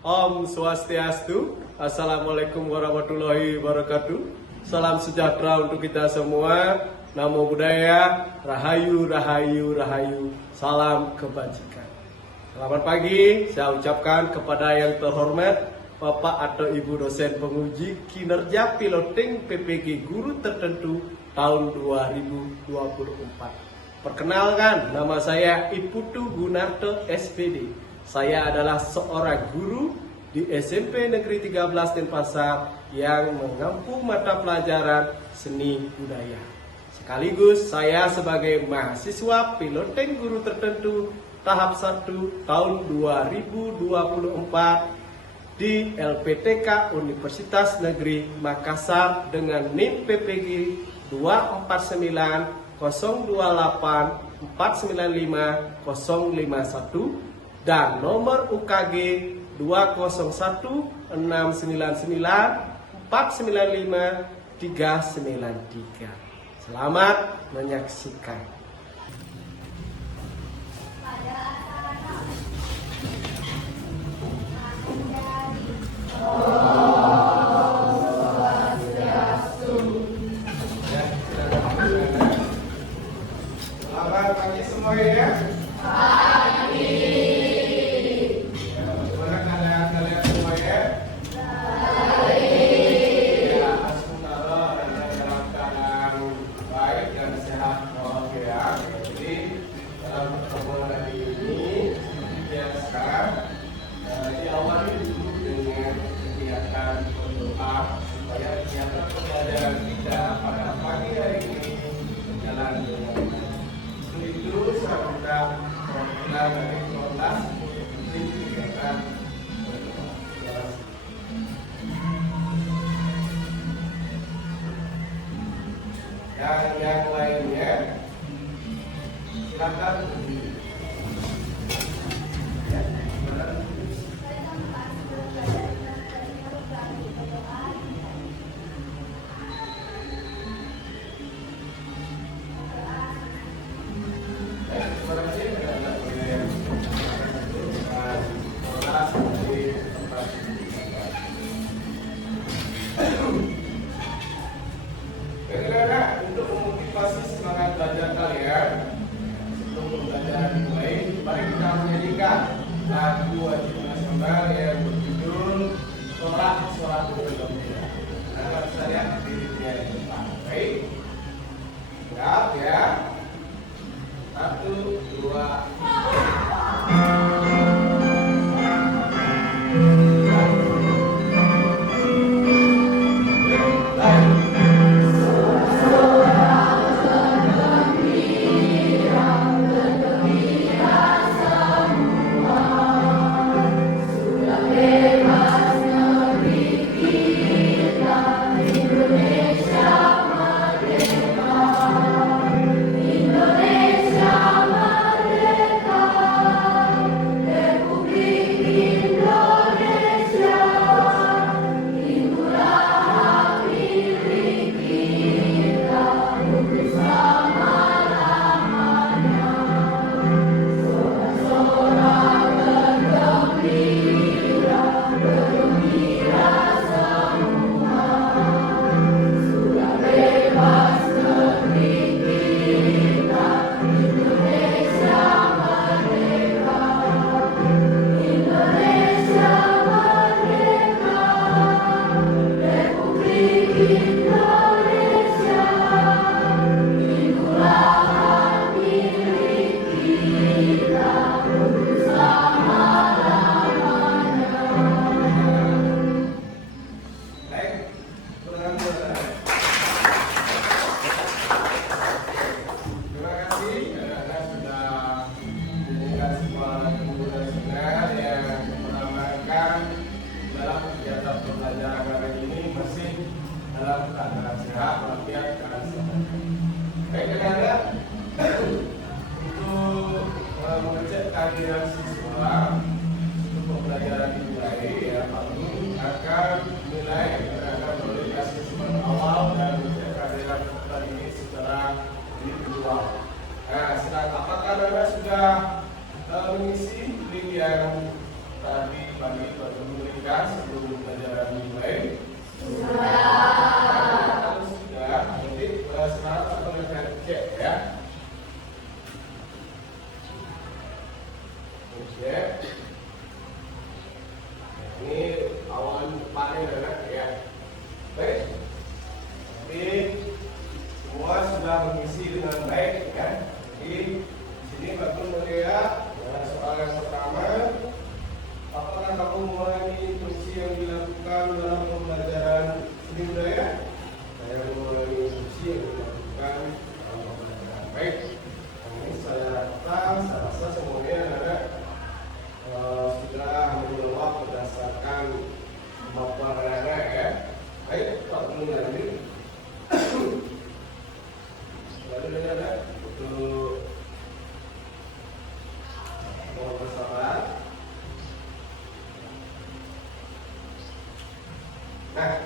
Om Swastiastu. Assalamualaikum warahmatullahi wabarakatuh. Salam sejahtera untuk kita semua. Namo Buddhaya, Rahayu, Rahayu, Rahayu. Salam kebajikan. Selamat pagi, saya ucapkan kepada yang terhormat Bapak atau Ibu dosen penguji kinerja piloting PPG guru tertentu tahun 2024. Perkenalkan, nama saya Iputu Gunarto SPD. Saya adalah seorang guru di SMP Negeri 13 Denpasar yang mengampu mata pelajaran seni budaya. Sekaligus saya sebagai mahasiswa piloting guru tertentu tahap 1 tahun 2024 di LPTK Universitas Negeri Makassar dengan NIM PPG 249 028 495 051 dan nomor UKG 201 699 495 393. Selamat menyaksikan. Selamat pagi semuanya ya. Yang lainnya silakan. Untuk memotivasi semangat belajar kalian, sebelum pembelajaran dimulai, mari kita menyanyikan lagu wajib nasional yang berjudul Sorak-Sorak Bergembira. Anda bisa lihat dirinya di depan. Baik, siap ya. 1, 2, kehadiran siswa untuk pembelajaran dimulai ya, Pak Guru akan mulai terhadap melalui asesmen awal dan kehadiran peserta ini secara individual. Nah, silakan apakah Anda sudah mengisi link yang tadi pagi menikah sebelum pelajaran dimulai? Sudah. Jadi sekarang kita akan cek ya. Cek. Ini awan depannya anak ya. Baik. Jadi semua sudah mengisi dengan baik ya. Jadi sini Bapak melihat soal yang pertama. Apakah kamu mengulangi fungsi yang dilakukan dalam pembelajaran seni budaya? Saya mengulangi fungsi yang dilakukan dalam pembelajaran. Baik, ini saya rasa semuanya anak sudah menjawab berdasarkan kemampuan anak ya. Baik, Pak Guru lanjut. Lalu anak untuk mau bersabar. Nah,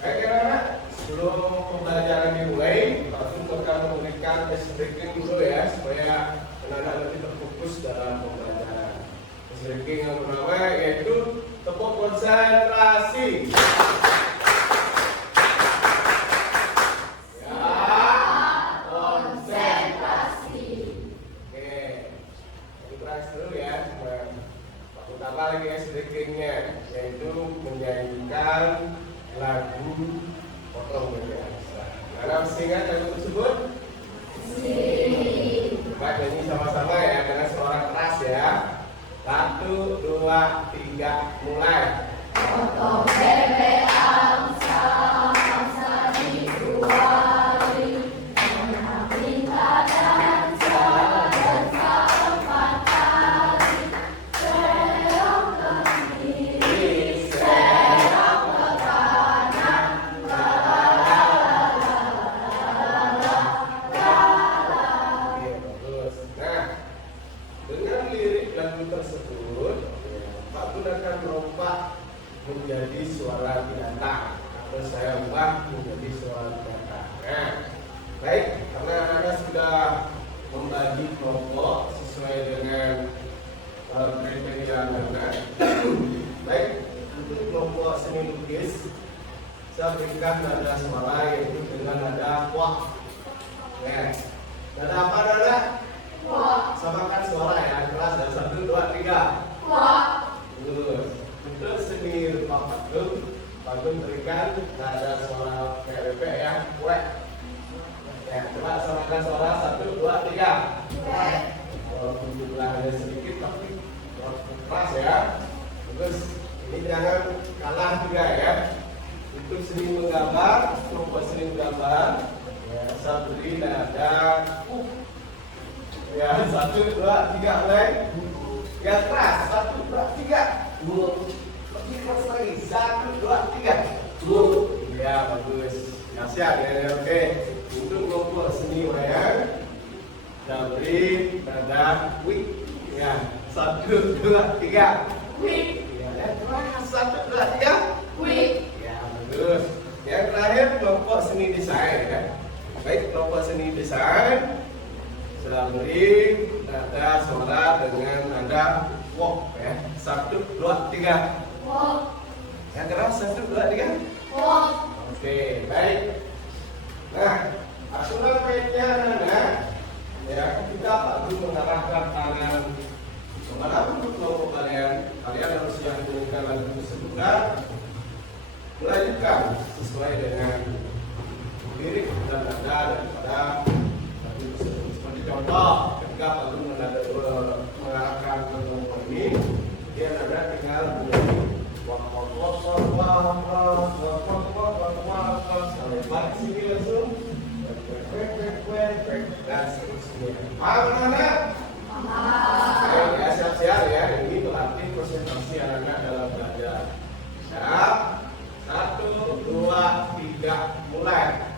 saya kira sebelum pembelajaran dimulai, langsung akan memberikan breaking dulu ya, supaya anak-anak lebih terfokus dalam pembelajaran. Breaking yang pertama yaitu tepuk konsentrasi. Ya, konsentrasi. Oke, ini keras dulu ya. Utama lagi ya breakingnya, yaitu menyanyikan lagu potong berbiasa. Karena masih ingat lagu tersebut? Coba nyanyi sama-sama ya dengan suara keras ya. 1, 2, 3, mulai. Potong bebek angsa, angsa dikeluari, minta dansa, dansa 4 kali, serong ke kiri, serong ke kanan, Oke, bagus. Nah, dengan lirik lagu tersebut, Pak Bun akan merubah menjadi suara binatang, atau saya ubah menjadi suara binatang. Nah, baik, karena anak-anak sudah membagi kelompok sesuai dengan kriteria anak. Baik, untuk kelompok seni lukis, saya berikan nada suara yaitu dengan nada wah. Nah, nada apa nada? Wah. Samakan suara ya, kelas dan 1, 2, 3. Wah. Terus untuk seni rupa patung berikan nada suara PWP ya, wek. Ya, coba samakan suara 1, 2, 3. Wek. Walaupun jumlahnya sedikit tapi keras ya. Terus ini jangan kalah juga ya. Untuk seni menggambar, kelompok seni menggambar, ya, saya beri nada ya, 1, 2, 3 mulai. Ya keras, 1, 2, 3. Lebih keras lagi, 1, 2, 3. Ya bagus. Ya siap ya, oke. Untuk kelompok seni wayang, saya beri nada wik. Ya, 1, 2, 3. Wik. Ya keras, 1, 2, 3. Wik. Ya bagus. Yang terakhir kelompok seni desain ya. Baik, kelompok seni desain sudah beri nada suara dengan nada wok ya. 1, 2, 3. Wok. Yang keras 1, 2, 3. Wok. Oke, baik. Nah, aturan mainnya anak ya, kita perlu mengarahkan tangan kemana pun kelompok kalian. Kalian harus yang menyanyikan lagu tersebut dan melanjutkan sesuai dengan lirik dan nada daripada lagu tersebut. Seperti contoh, ketika Pak Guru mengarahkan ke kelompok ini, dia nada tinggal menyanyi wak wak wak wak wak wak wak wak wak wak sampai balik sini langsung dan seterusnya. Paham anak? Paham. Ya, siap-siap ya. Ini berarti konsentrasi anak-anak dalam belajar. Siap? 1, 2, 3, mulai.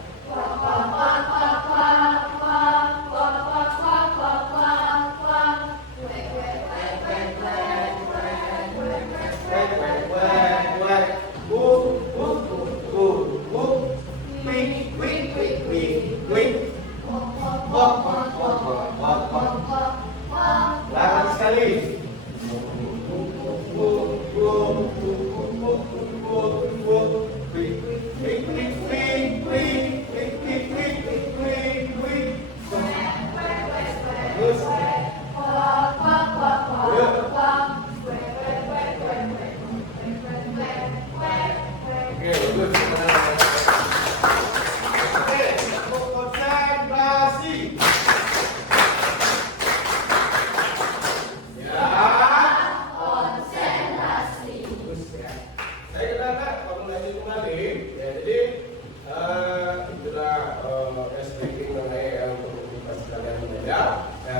Sekali.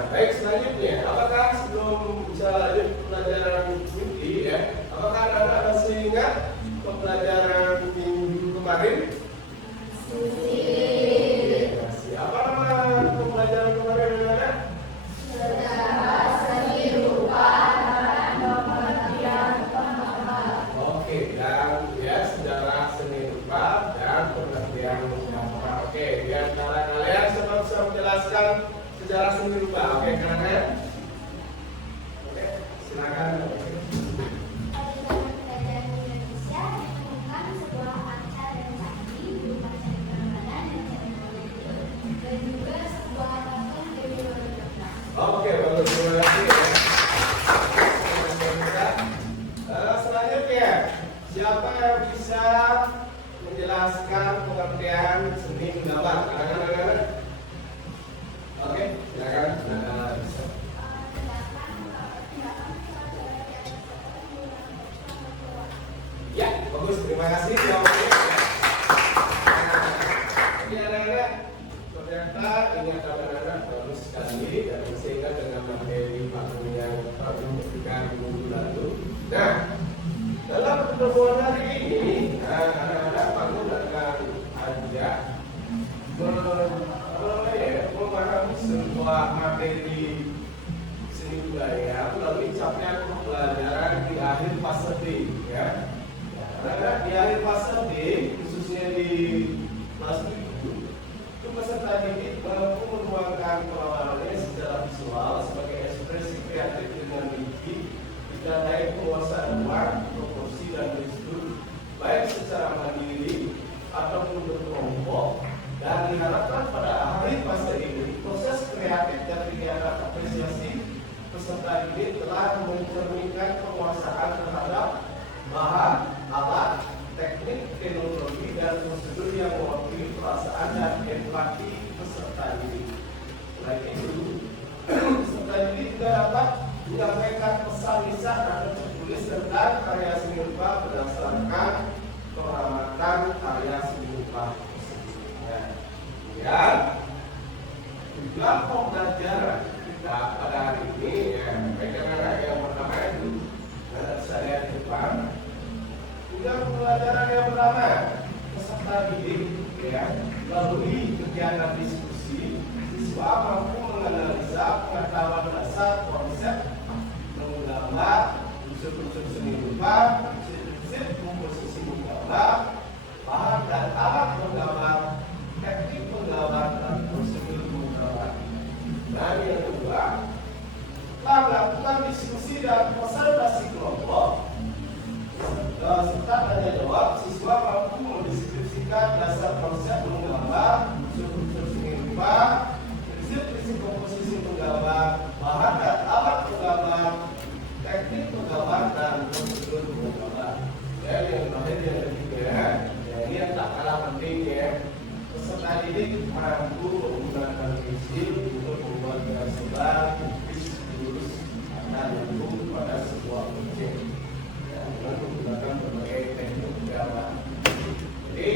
Baik, selanjutnya, apakah sebelum bisa lanjut pelajaran ini ya, apakah anak-anak masih ingat pembelajaran minggu kemarin? Masih. Apa nama pembelajaran kemarin anak-anak? Sejarah seni rupa dan pengertian penggambar. Oke, dan ya sejarah seni rupa dan pengertian penggambar. Oke, di antara kalian siapa bisa menjelaskan sejarah seni rupa? Oke, kanan. Oke, silakan. Oke, bagus. Terima kasih ya. Selanjutnya, siapa yang bisa menjelaskan pengertian seni menggambar? Kanan. Oke, silakan. Ya, bagus. Terima kasih jawabannya. Ini anak-anak, ternyata ini anak-anak bagus sekali dan masih ingat dengan materi Pak yang baru memberikan minggu lalu. Nah, dalam pertemuan hari ini, anak-anak Pak akan ajak memahami sebuah materi seni budaya melalui capaian pembelajaran di akhir fase D, ya. Karena di akhir fase D, khususnya di kelas 7, itu peserta didik mampu menuangkan pemahamannya secara visual sebagai ekspresi kreatif dengan gigi, ditandai penguasaan ruang, proporsi dan gestur, baik secara mandiri ataupun berkelompok. Dan diharapkan pada akhir fase ini proses kreatif dan kegiatan apresiasi peserta didik telah mencerminkan penguasaan terhadap bahan, alat, teknik, teknologi dan prosedur yang mewakili perasaan dan empati peserta didik. Selain itu, peserta didik juga dapat menyampaikan pesan lisan atau tertulis tentang karya seni rupa berdasarkan pengamatan karya seni rupa. Ya, tujuan pembelajaran kita pada hari ini baik anak yang pertama itu saya di depan. Tujuan pembelajaran yang pertama peserta didik melalui kegiatan diskusi, siswa mampu menganalisa pengetahuan dasar konsep menggambar, unsur-unsur seni rupa, prinsip komposisi menggambar, bahan dan alat menggambar, teknik menggambar dan prosedur menggambar. Dan yang kedua, telah melakukan diskusi dan konsultasi kelompok serta tanya jawab. Siswa mampu mendeskripsikan dasar konsep menggambar, unsur-unsur seni rupa, prinsip-prinsip komposisi menggambar, bahan dan alat menggambar, teknik menggambar dan prosedur menggambar. Dan yang terakhir yang ketiga, ini yang tak kalah pentingnya, peserta didik mampu menggunakan prinsip untuk membuat gambar lurus akan nyambung pada sebuah objek dengan menggunakan berbagai teknik gambar. Jadi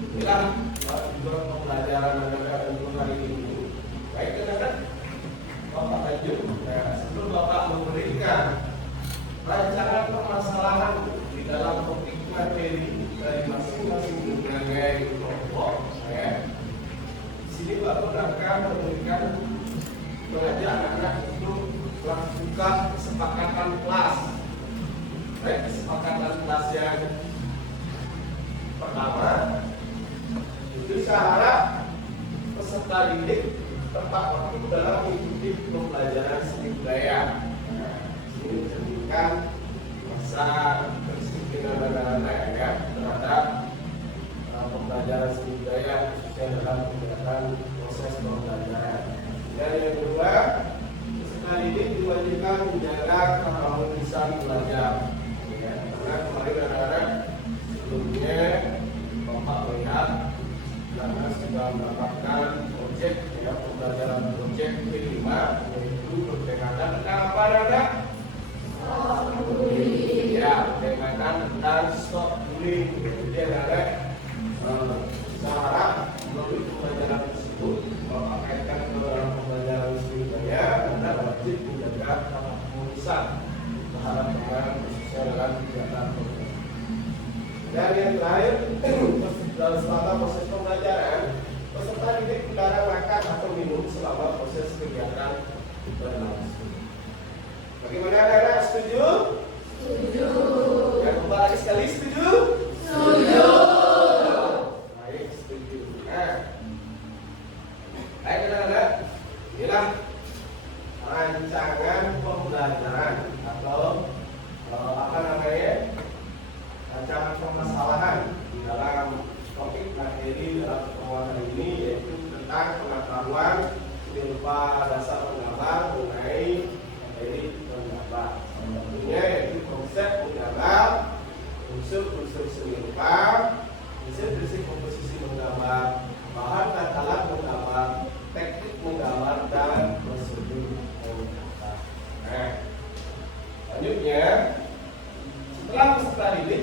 inilah tujuan pembelajaran anak-anak untuk hari ini. Baik anak-anak, Bapak lanjut. Sebelum Bapak memberikan rancangan permasalahan di dalam topik materi dari masing-masing berbagai kelompok, di sini Bapak akan memberikan mengajak anak-anak untuk melakukan kesepakatan kelas. Baik, kesepakatan kelas yang pertama itu saya harap peserta didik tepat waktu dalam mengikuti pembelajaran seni budaya. Ini mencerminkan masa kedisiplinan anak-anak dan stop bullying. Jadi anak-anak saya harap melalui pembelajaran tersebut mengkaitkan ke dalam pembelajaran sebelumnya Anda wajib menjaga pengurusan terhadap dengan khususnya dalam kegiatan program. Dan yang terakhir dalam selama proses pembelajaran peserta didik dilarang makan atau minum selama proses kegiatan berlangsung. Bagaimana anak-anak, setuju? Setuju. Yang kembali lagi sekali, setuju? Setuju. Baik, setuju. Baik anak-anak, inilah rancangan pembelajaran atau apa namanya, rancangan permasalahan di dalam topik materi dalam pertemuan hari ini, yaitu tentang pengetahuan seni rupa dasar menggambar mengenai materi menggambar. Tentunya yaitu konsep menggambar, unsur-unsur seni rupa, prinsip-prinsip komposisi menggambar, bahan dan alat menggambar, teknik menggambar, dan prosedur menggambar. Nah, selanjutnya setelah peserta didik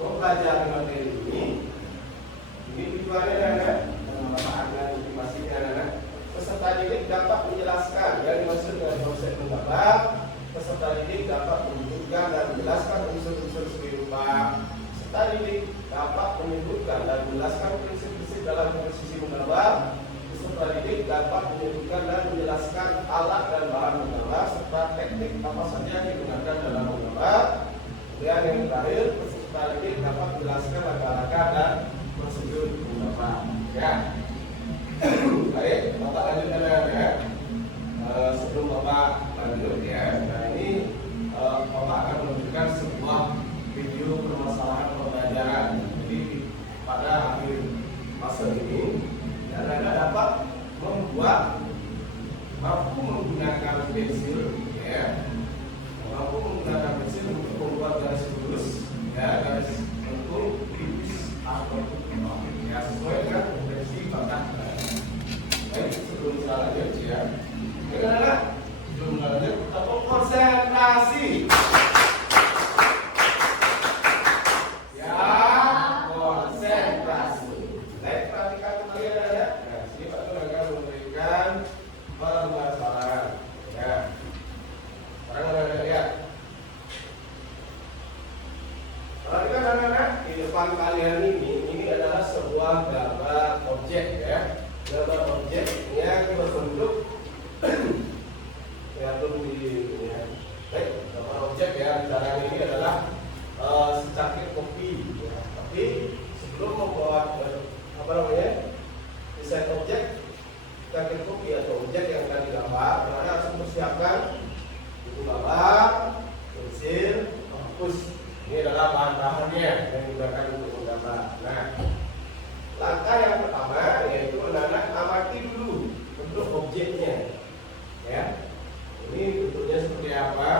mempelajari materi ini tujuannya anak dan manfaatnya informasinya anak. Peserta didik dapat menjelaskan yang dimaksud dengan konsep menggambar. Peserta didik dapat menunjukkan dan menjelaskan unsur-unsur seni rupa. Peserta didik dapat menyebutkan dan menjelaskan prinsip-prinsip dalam komposisi menggambar. Peserta didik dapat menyebutkan dan menjelaskan alat dan bahan menggambar serta teknik apa saja yang digunakan dalam menggambar. Kemudian yang terakhir, peserta didik dapat menjelaskan langkah-langkah dan prosedur menggambar. Ya, baik, Bapak lanjutkan ya. Sebelum Bapak lanjut ya, nah ini Bapak akan menunjukkan sebuah video permasalahan pembelajaran. Jadi pada akhir masa ini, Anda dapat mampu menggunakan pensil, ya, mampu menggunakan pensil untuk membuat garis lurus, ya, garis lengkung, tipis atau ya, sesuai dengan konvensi batas. Baik, sebelum kita lanjut ya. Bagaimana? Sebelum lanjut, kita konsentrasi. Ya, konsentrasi. Baik, perhatikan kembali ya. Nah, sini Pak Tur akan memberikan permasalahan. Ya. Sekarang ada lihat. Perhatikan anak-anak, di depan kalian ini adalah sebuah gambar objek ya. Gambar objeknya berbentuk ya. Baik, gambar objek ya. Sekarang ini adalah secangkir kopi. Ya. Tapi sebelum membuat apa namanya desain objek secangkir kopi atau objek yang akan digambar, Anda harus mempersiapkan buku gambar, pensil, penghapus. Ini adalah bahan-bahannya yang digunakan untuk menggambar. Nah, langkah yang pertama yaitu anak-anak amati dulu bentuk objeknya, ya. Ini bentuknya seperti apa,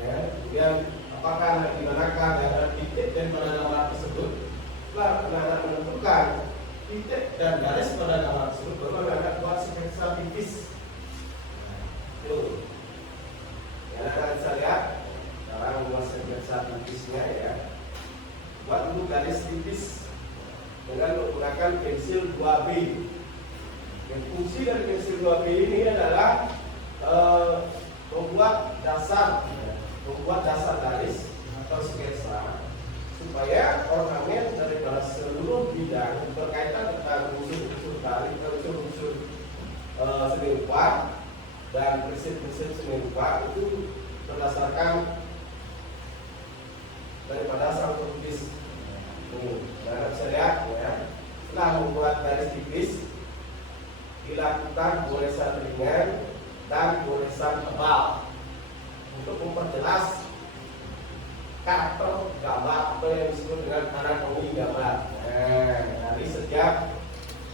ya. Kemudian apakah di manakah ada titik dan pada gambar tersebut. Setelah anak-anak menentukan titik dan garis pada gambar tersebut, baru anak-anak buat sketsa tipis. Tuh, ya, anak-anak bisa lihat. Sekarang membuat sketsa tipisnya ya. Buat dulu garis tipis dengan menggunakan pensil 2B. Yang fungsi dari pensil 2B ini adalah membuat dasar garis atau sketsa supaya ornamen daripada seluruh bidang berkaitan tentang unsur-unsur garis, unsur-unsur seni rupa dan prinsip-prinsip seni rupa itu berdasarkan daripada sang pelukis. Anda bisa lihat ya. Setelah membuat garis tipis, dilakukan goresan ringan dan goresan tebal untuk memperjelas karakter gambar atau yang disebut dengan anatomi gambar. Dari setiap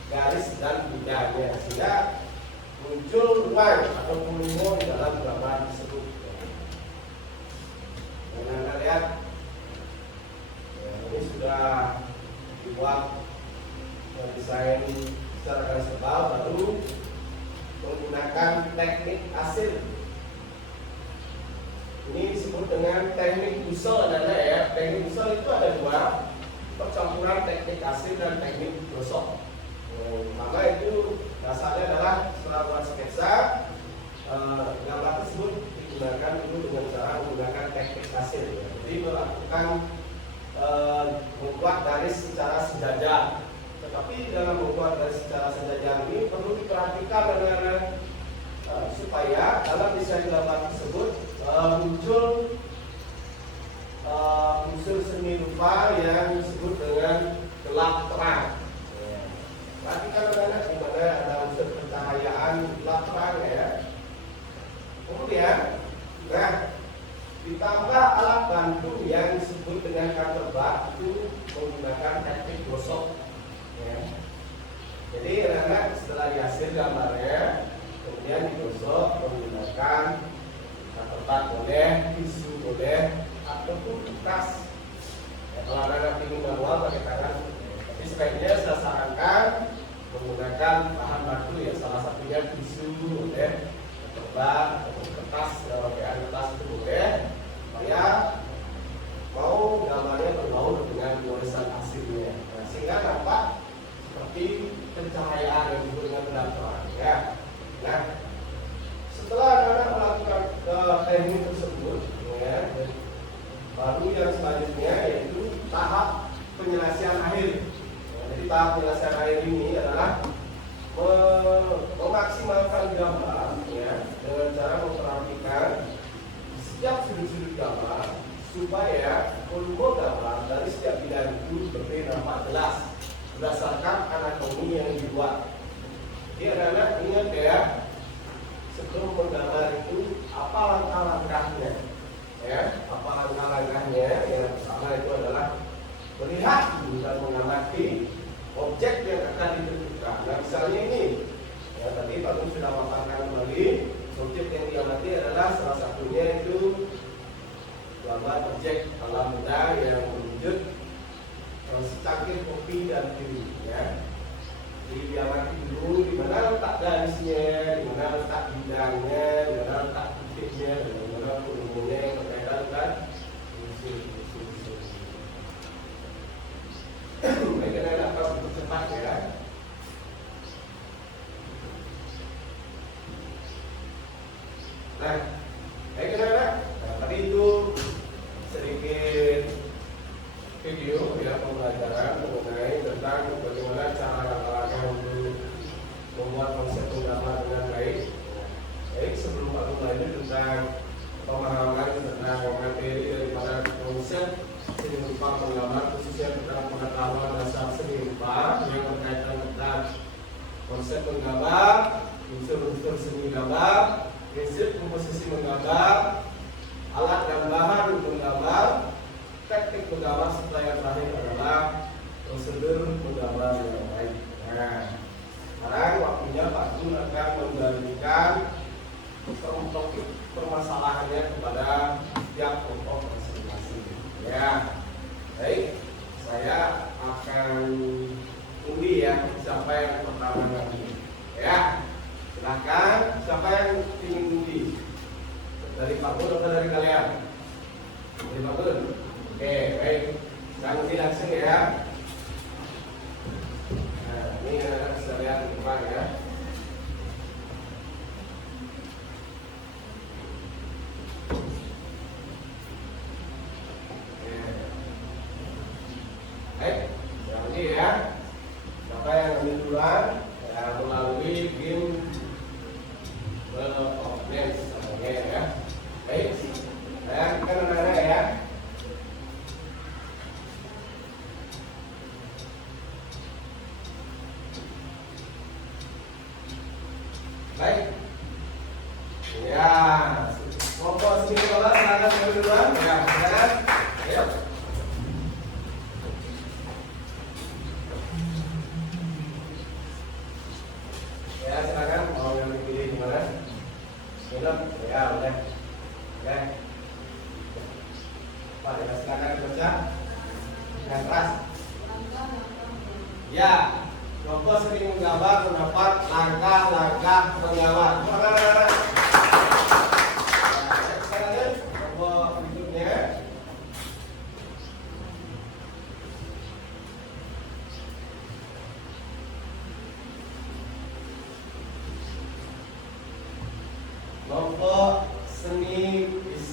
garis dan bidangnya sehingga muncul ruang atau volume di dalam gambar tersebut. Anda lihat. Ini sudah dibuat desain secara garis tebal, baru menggunakan teknik asil. Ini disebut dengan teknik usul, ya. Teknik usul itu adalah dua, percampuran teknik asin dan teknik gosok. Maka itu dasarnya adalah setelah buat sketsa, gambar tersebut digunakan dulu dengan cara menggunakan teknik asin. Jadi melakukan membuat garis secara sejajar. Tetapi dalam membuat garis secara sejajar ini perlu diperhatikan supaya dalam desain gambar tersebut muncul unsur seni rupa yang disebut dengan gelap terang. Perhatikan anak-anak di mana ada unsur pencahayaan gelap terang ya. Kemudian, ditambah alat bantu yang disebut dengan counterpart itu menggunakan teknik gosok. Ya. Jadi anak-anak setelah dihasil gambarnya, kemudian digosok menggunakan counterpart boleh, tisu boleh, ataupun kertas. Ya, kalau anak-anak ingin manual pakai tangan, tapi sebaiknya saya sarankan menggunakan bahan baku ya, salah satunya tisu boleh, counterpart ataupun kertas, rangkaian kertas itu boleh, supaya mau gambarnya berbaur dengan tulisan aslinya. Nah, sehingga nampak seperti pencahayaan yang disebut dengan gelap terang. Ya. Nah, setelah anak-anak melakukan teknik tersebut, ya, baru yang selanjutnya yaitu tahap penyelesaian akhir. Jadi tahap penyelesaian akhir ini adalah memaksimalkan gambar, ya, dengan cara memperhatikan setiap sudut-sudut gambar supaya volume gambar dari setiap bidang itu berbeda nampak jelas berdasarkan anatomi yang dibuat. Jadi anak-anak ingat ya, sebelum menggambar itu apa langkah-langkahnya, ya, apa langkah-langkahnya. Yang pertama itu adalah melihat dan mengamati objek yang akan ditentukan. Nah, misalnya ini, ya, tadi Pak Gun sudah memaparkan kembali, objek yang diamati adalah salah satunya itu gambar objek alam benda yang berwujud secangkir kopi dan biru, ya. Jadi diamati dulu di mana letak garisnya, di mana letak bidangnya, di mana letak titiknya, dan di mana volumenya yang berkaitan dengan unsur-unsur. Baik, anak-anak kalau cepat ya. Nah, baik anak-anak. Nah, tadi itu sedikit video ya pembelajaran mengenai tentang bagaimana cara langkah-langkah untuk membuat konsep penggambar dengan baik. Baik, sebelum aku mulai tentang pemahaman tentang materi daripada konsep seni rupa penggambar, khususnya tentang pengetahuan dasar seni rupa yang berkaitan tentang konsep menggambar, unsur-unsur seni gambar, prinsip komposisi menggambar, alat dan bahan menggambar, teknik menggambar, serta yang terakhir adalah prosedur menggambar yang baik. Nah, sekarang waktunya Pak Gun akan memberikan topik permasalahannya kepada setiap kelompok masing-masing. Ya, baik, saya akan undi ya siapa yang pertama nanti. Ya, silahkan siapa yang ingin undi, dari Pak Gun atau dari kalian? Dari Pak Gun. Oke, baik, saya undi langsung ya. Nah, ini anak-anak bisa lihat di depan ya. Baik, yang ini ya. Siapa yang ambil duluan ya, melalui game World of Dance ya. Baik, saya akan anak-anak ya. Baik, ya, kelompok sini kalau silakan ambil duluan ya, silakan. Ya. Ya, silakan mau yang dipilih di mana? Film? Ya, boleh. Ya. Pak, ya, silakan baca. Yang keras. Ya, kelompok sering menggambar mendapat langkah-langkah menggambar. Semangat. Kelompok berikutnya.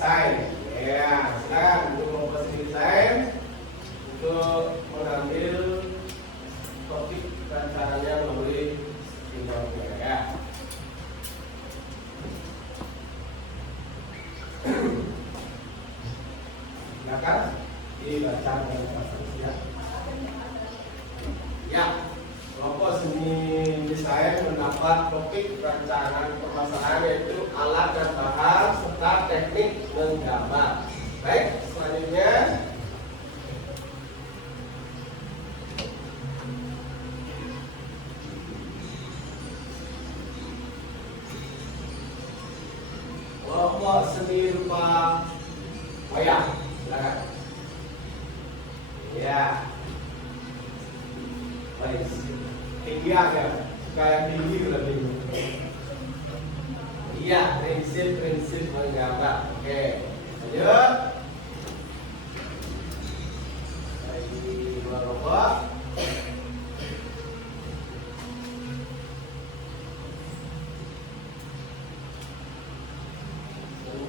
desain. Ya, silakan untuk memposisi desain untuk mengambil topik dan caranya melalui emailnya ya. Silakan dibaca dengan ya. Ya, kelompok seni desain mendapat topik rancangan permasalahan yaitu alat dan bahan serta teknik menggambar. Baik, selanjutnya kelompok seni rupa wayang. Silakan. Ya. Baik. Tinggi aja, supaya tinggi lebih. Iya, prinsip menggambar. Oke, lanjut. Lagi dua kelompok.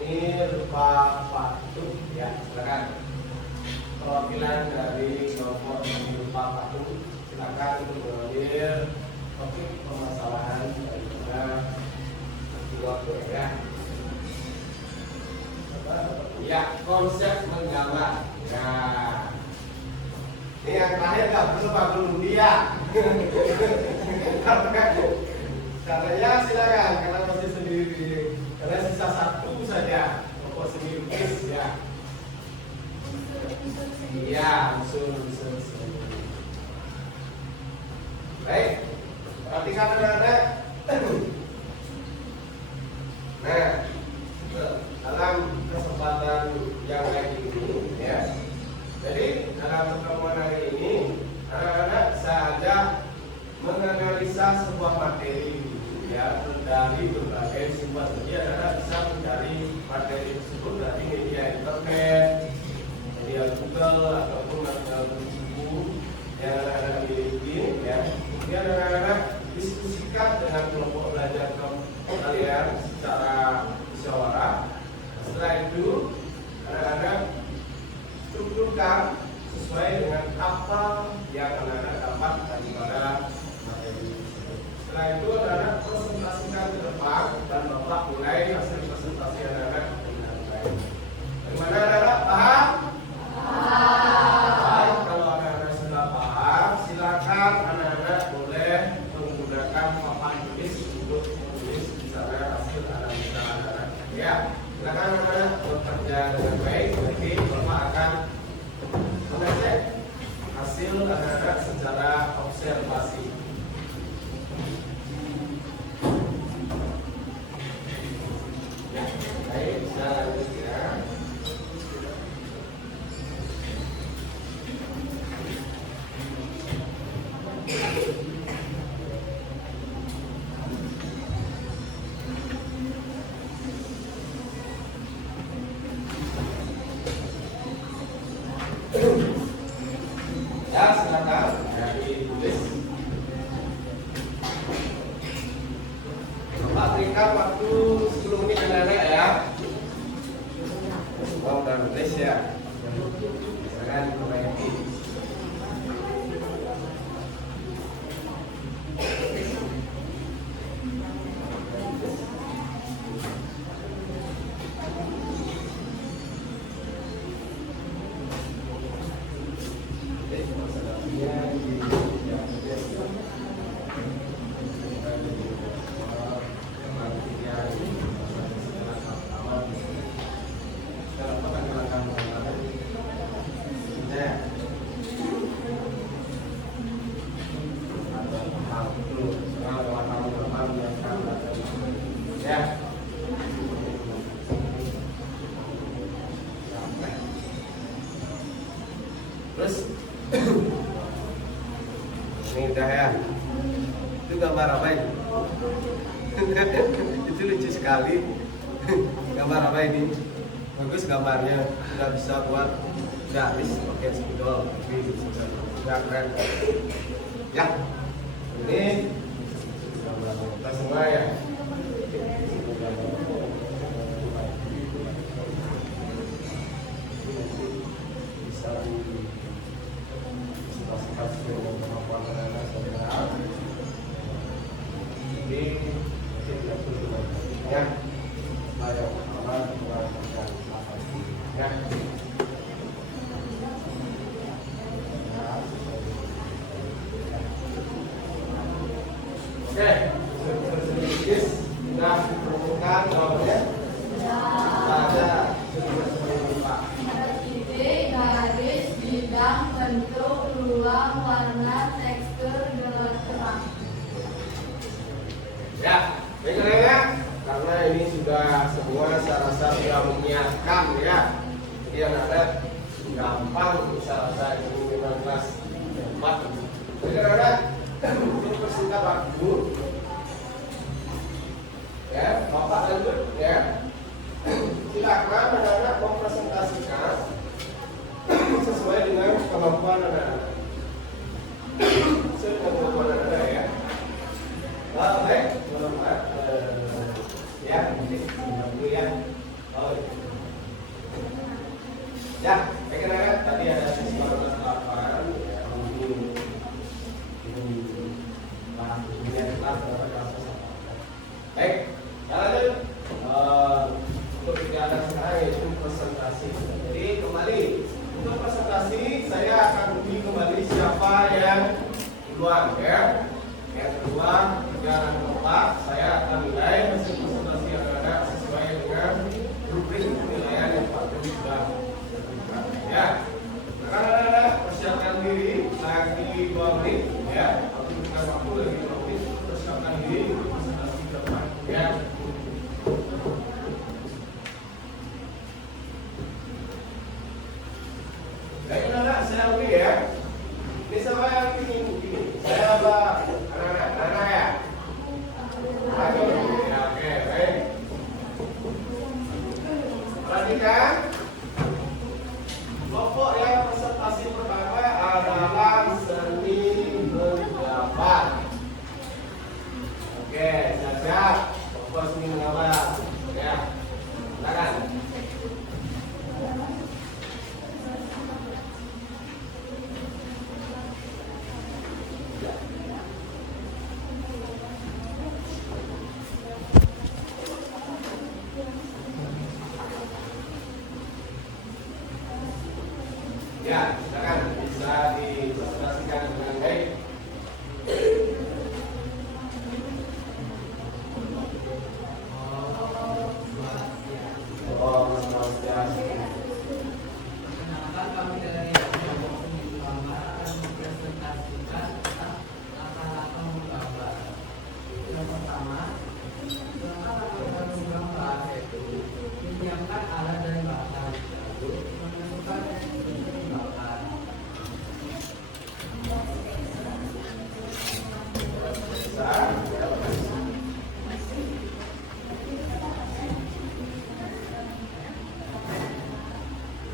Ini rupa patung, ya silakan. Perwakilan dari kelompok seni rupa patung, silakan untuk mengambil topik permasalahan daripada waktu ya. Ya, konsep menggambar. Nah, ini yang terakhir nggak perlu belum dia. Caranya silakan, karena masih sendiri. Karena sisa satu saja, kelompok seni lukis ya. Iya, unsur. Baik, perhatikan anak-anak. Nah, dalam kesempatan yang lain ini ya. Jadi dalam pertemuan hari ini anak-anak saja menganalisa sebuah materi ya dari berbagai sumber. Jadi anak-anak bisa mencari materi tersebut dari media internet, media Google ataupun material buku yang anak-anak miliki ya. Kemudian anak-anak diskusikan dengan kelompok belajar kalian secara musyawarah. Setelah itu anak-anak strukturkan sesuai dengan apa yang anak-anak dapat daripada materi tersebut. Setelah itu anak-anak presentasikan ke depan dan bapak mulai hasil presentasi anak-anak dengan baik. Bagaimana anak-anak paham? Baik, kalau anak-anak sudah paham, silakan anak-anak boleh menggunakan papan tulis untuk menulis di sana hasil analisa anak-anak. Ya, silakan anak-anak bekerja dengan baik. Nanti bapak akan mengecek hasil anak-anak secara observasi. Ya, baik, bisa lanjut ya. Ya, silakan ya, ditulis. Bapak berikan waktu 10 menit anak-anak ya. Oh, udah nulis ya. Silakan diperbaiki. Ya. Terus ini udah ya. Itu gambar apa ini? Itu lucu sekali. Gambar apa ini? Bagus gambarnya. Sudah bisa buat garis pakai spidol. Sudah keren. Ya. Ini gambar kita semua ya. bisa dipresentasikan dengan kemampuan anak-anak saudara. Ini tidak perlu ya. Saya akan mengatakan apa ya. Oke, sedikit sudah diperlukan nomornya. Ada ide, garis, bidang, bentuk, ruang, warna, tekstur, gelap terang. ya, baiklah karena ini sudah semua saya rasa sudah menyiapkan ya. Jadi yang ada gampang untuk saya rasa ini memang kelas 4. Baiklah, untuk persingkat waktu ya, Bapak lanjut ya. Silakan anak-anak mempresentasikan sesuai dengan kemampuan anak-anak. Sesuai dengan kemampuan anak-anak ya. Baik, Bapak. Ya, dulu ya. Oh. Ya, baiklah tadi ada sisi lapangan ya, ini bahan dunia kelas berapa. Baik, lanjut. Untuk kegiatan sekarang yaitu presentasi. Jadi kembali untuk presentasi saya akan uji kembali siapa yang duluan ya. Yang kedua, yang keempat saya akan nilai hasil presentasi yang ada sesuai dengan rubrik penilaian yang Pak Tony sudah tentukan ya. Nah, anak-anak persiapkan diri lagi 2 menit ya. Waktu bukan waktu lagi 2 menit persiapkan diri untuk presentasi ke depan ya. Baiklah, saya ulangi ya. Ini siapa yang ingin begini? Saya apa? Anak-anak ya? Ayo, ya, oke, baik. Perhatikan. Kelompok yang presentasi pertama adalah seni menggambar. Oke, siap-siap. Kelompok seni menggambar. Ya, silakan. Ya, silakan bisa dipresentasikan dengan baik. Oh, Swastiastu. Kenapa kami dari kelompok seni menggambar akan mempresentasikan tentang rata-rata menggambar. Yang pertama, rata-rata menggambar yaitu menyiapkan alat dan bahan, lalu menentukan teknik menggambar.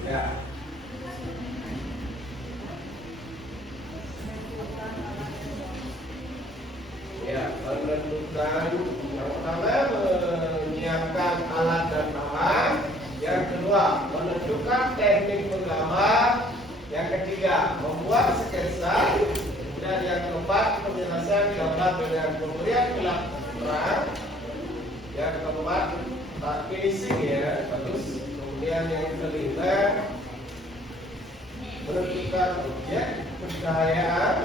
Ya. Ya, menentukan yang pertama menyiapkan alat dan bahan, yang kedua menentukan teknik menggambar, yang ketiga membuat sketsa, kemudian yang keempat penjelasan gambar dengan pemberian gelap terang, yang keempat finishing ya bagus, kemudian yang kelima menentukan objek pencahayaan,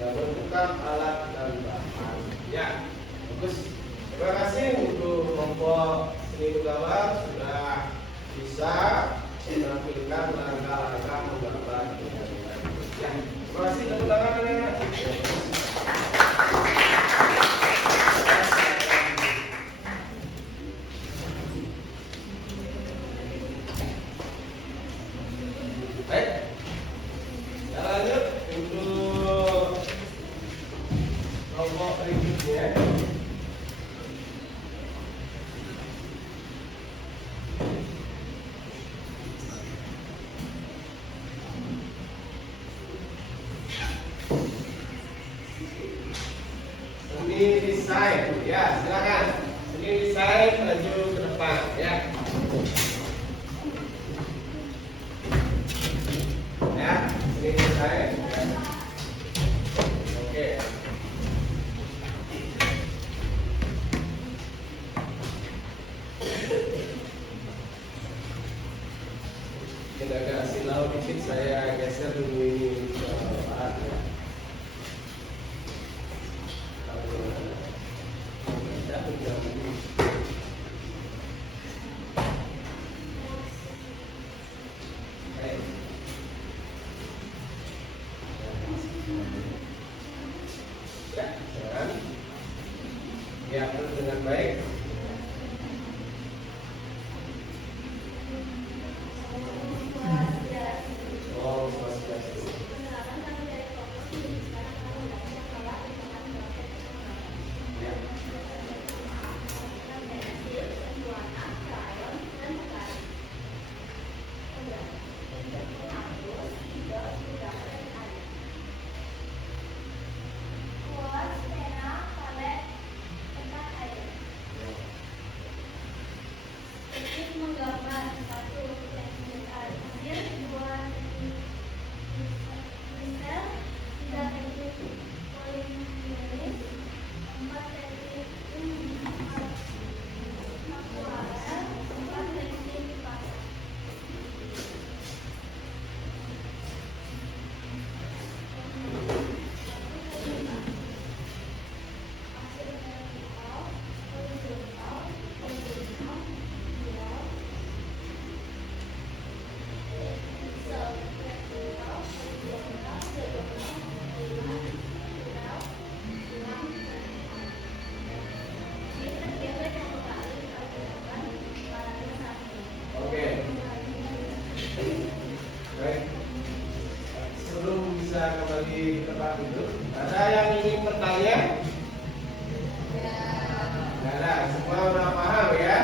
ya menentukan alat dan bahan. Ya, bagus. Terima kasih untuk kelompok seni menggambar sudah bisa menampilkan langkah-langkah menggambar dengan baik. Ya, terima kasih tepuk tangan anak-anak. Baik, kita lanjut untuk kelompok berikutnya. Seni desain, ya silakan. Seni desain maju ke depan, ya. selesai. Oke. Kita agak silau dikit, saya geser dulu ini ke bahan ya. Tidak terganggu. Ya, jangan diatur dengan baik. Oh, swastiastu. Ya. Menggambar satu teknik air, dua teknik kristal, tiga teknik polimeris, empat teknik akuarel, empat teknik pastel. Oke. Baik. Sebelum bisa kembali ke tempat duduk, ada yang ingin bertanya? Nggak ada, semua udah paham ya?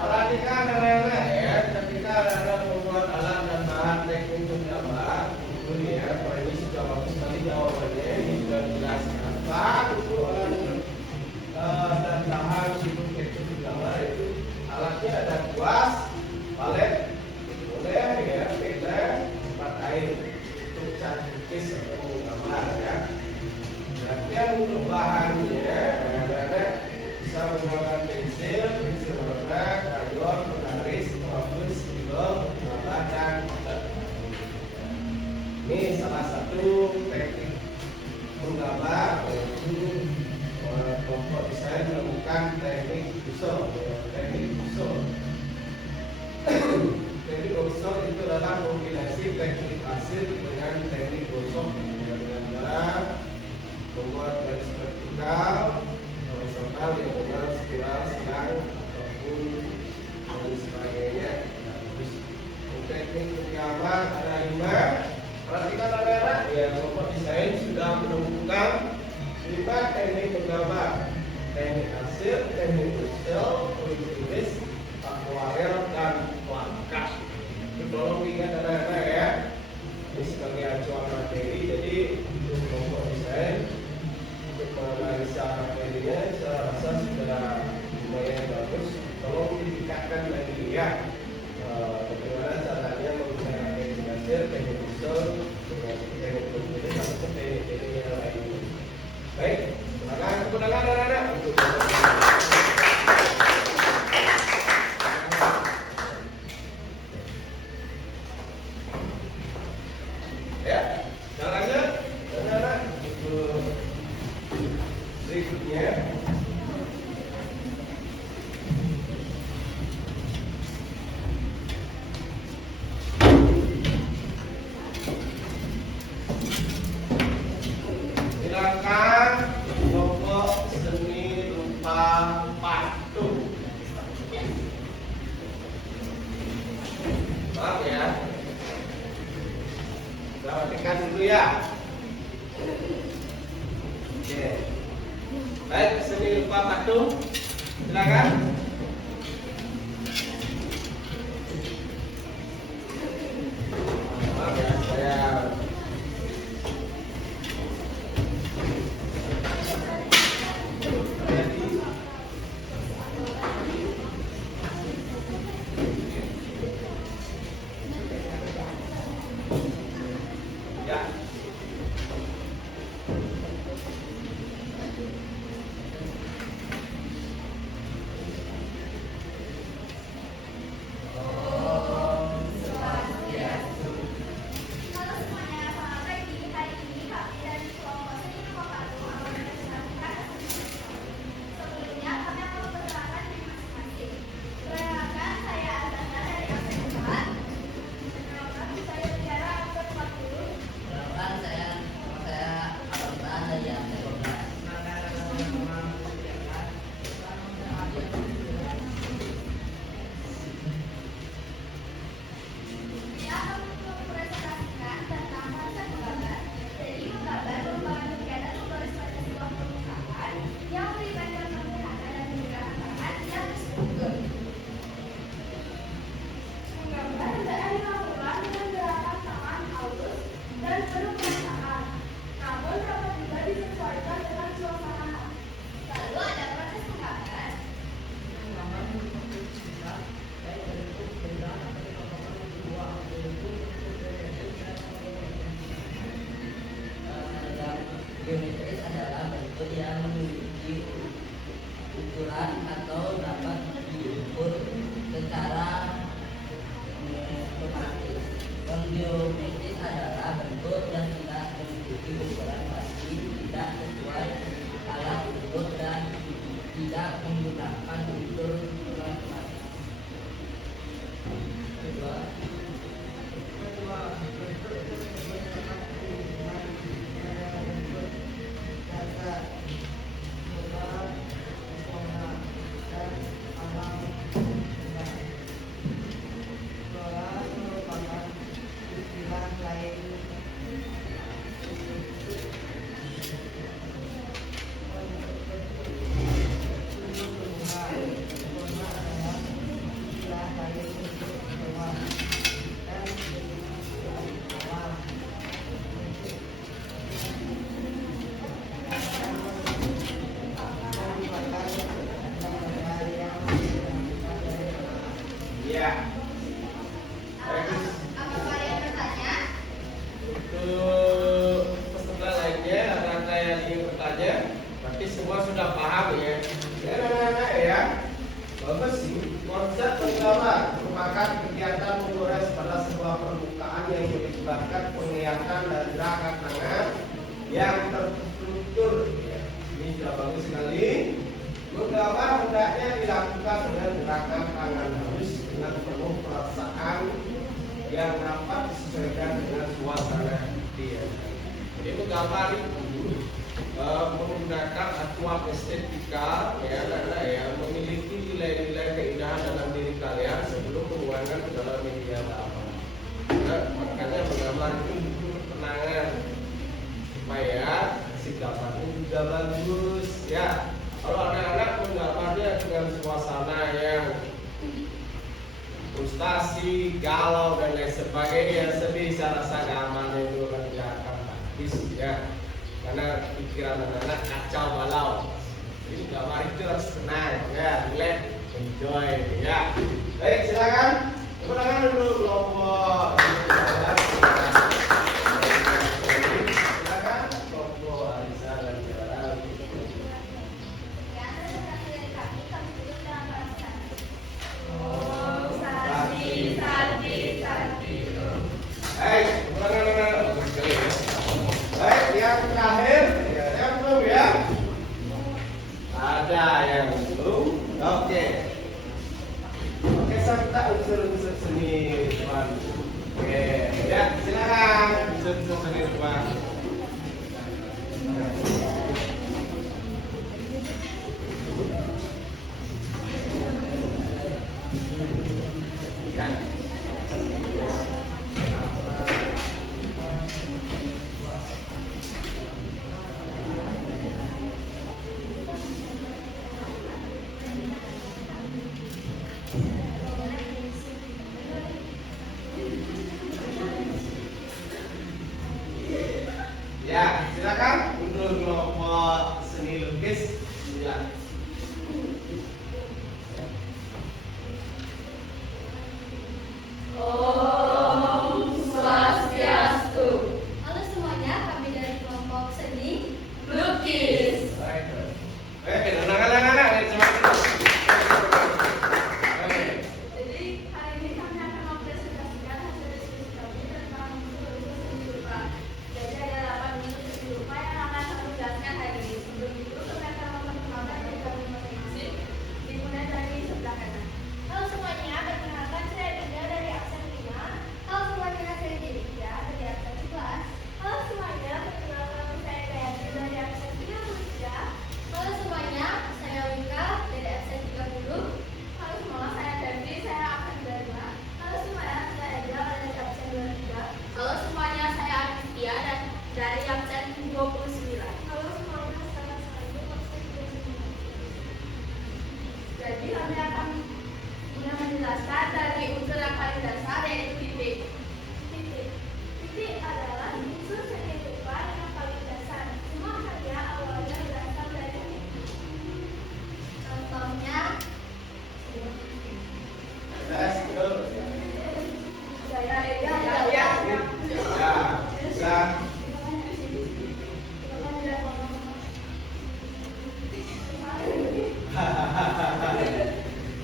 Perhatikan anak-anak ya, ketika anak membuat alat dan bahan teknik menggambar, itu ya, Pak, ini sudah bagus sekali jawabannya, ini sudah dijelaskan. Pak, itu alat dan bahan untuk teknik menggambar itu alatnya ada kuas, palet, boleh ya, pena, tempat air untuk cat lukis atau menggambar ya. Dan untuk bahannya, anak-anak bisa menggunakan pensil, pensil warna, krayon, penggaris, maupun spidol, warna dan water. Ini salah satu teknik menggambar yaitu kelompok desain menemukan teknik usul. Teknik usul itu adalah kombinasi teknik hasil dengan teknik gosok dengan cara membuat garis vertikal, horizontal, diagonal, spiral, silang, ataupun dan sebagainya. Terus teknik menggambar ada 5. Perhatikan anak-anak ya, kelompok desain sudah menemukan 5 teknik menggambar: teknik hasil, teknik usul, polimeris, akuarel, dan langkah. Itu tolong ingat anak-anak ya. Ini sebagai acuan materi. Jadi untuk kelompok desain untuk menganalisa materinya, saya rasa sudah lumayan bagus. Tolong ditingkatkan lagi ya. Bagaimana caranya menggunakan teknik hasil, teknik usul, teknik polimeris, ataupun teknik yang lain. Baik, silakan kemudahan anak-anak untuk ya, caranya anak-anak untuk berikutnya. Silakan kelompok seni rupa patung. Maaf ya, perhatikan dulu ya. Oke. Baik, seni rupa patung. Silakan. Maaf ya, saya ya. Halo semuanya, selamat pagi. Hari ini kami dari kelompok seni Pembantu akan mempresentasikan sebelumnya kami akan memperkenalkan diri masing-masing. Perkenalkan, saya Azana dari absen 4. Perkenalkan, saya Tiara absen 40. Perkenalkan, saya Abang dari absen 12. Ini akan mempresentasikan tentang konsep menggambar. Jadi menggambar merupakan kegiatan membaris pada sebuah permukaan yang melibatkan penglihatan dan pergerakan tangan yang terstruktur. Menggambar hendaknya dilakukan dengan gerakan tangan halus dan penuh perasaan. Namun dapat juga disesuaikan dengan suasana. Lalu ada proses menggambar. Geometris adalah bentuk yang memiliki ukuran atau dapat diukur secara otomatis. Non-geometris adalah bentuk yang tidak memiliki ukuran pasti, tidak sesuai alat ukur dan tidak menggunakan unsur matematis. Ya. Apakah ada yang bertanya? Untuk peserta lainnya ada yang ingin bertanya, berarti semua sudah paham ya. Ya anak-anak ya, bagus sih. Konsep menggambar merupakan kegiatan menggores pada sebuah permukaan yang melibatkan penglihatan dan gerakan tangan yang terstruktur. Ya. Ini sudah bagus sekali. Menggambar hendaknya dilakukan dengan gerakan tangan halus dengan penuh perasaan yang dapat disesuaikan dengan suasana dia. Jadi menggambar itu menggunakan acuan estetika ya, karena ya memiliki nilai-nilai keindahan dalam diri kalian sebelum menguangkan ke dalam media apa. Nah, makanya menggambar itu butuh ketenangan supaya si gambarnya juga bagus ya. Kalau anak-anak menggambarnya dengan suasana yang frustasi, galau dan lain sebagainya, sedih, saya rasa gambarnya itu akan tidak akan praktis ya, karena pikiran anak-anak kacau balau. Jadi gambar itu harus tenang ya, relax, enjoy ya. Baik, silakan tepuk tangan dulu kelompok. Silakan kelompok Alisa dan Tiara. Sekian presentasi dari kami tutup dengan balasan. Baik, bagus sekali ya. Baik, yang terakhir, ya, yang belum ya? Ada yang belum? Oke. Oke, serta unsur-unsur seni.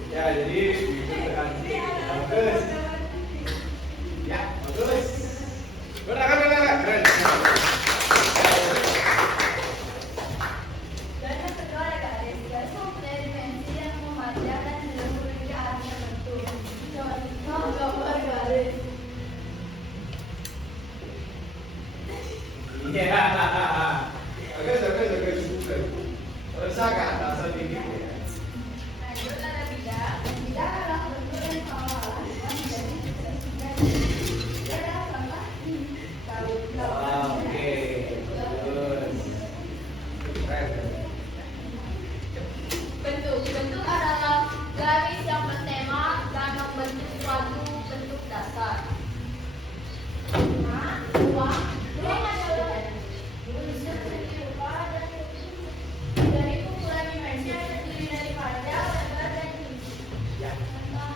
Ya, jadi itu berarti bagus. Ya, bagus. Benar, keren. Dan yang kedua ada garis. Garis mempunyai dimensi yang memanjang dan dilengkuri ke arah tertentu. Contoh gambar garis. Iya. Bagus. Terus ke atas sedikit ya. Lanjut ada bidang. Bidang adalah bentuk yang seolah-olah menjadi adalah contoh Oke. Bagus. Keren. Bentuk adalah garis yang bertema dan membentuk suatu bentuk dasar. Ruang adalah segi rupa dari kumpulan dimensi yang terdiri dari panjang, lebar, dan tinggi. Ya. Contoh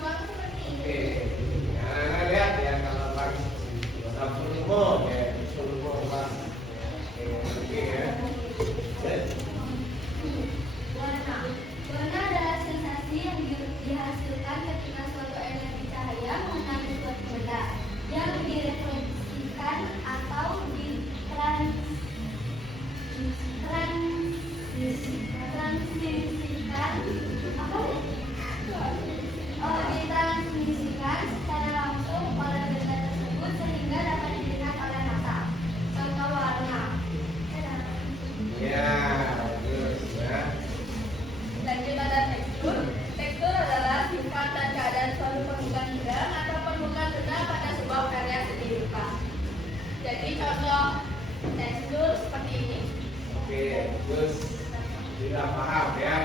ruang seperti ini. Oke. Nah, lihat ya kalau lagi dapur ya, disuruh Pak. Oke ya. Warna adalah sensasi yang dihasilkan ketika suatu energi cahaya mengenai suatu benda yang direfleksikan atau ditransmisikan secara langsung pada benda tersebut sehingga dapat dilihat oleh mata. Contoh warna. Ya, bagus ya. Lanjut ada tekstur. Tekstur adalah sifat dan keadaan suatu permukaan benda atau permukaan benda pada sebuah karya seni rupa. Jadi contoh tekstur seperti ini. Oke, bagus. Sudah paham ya.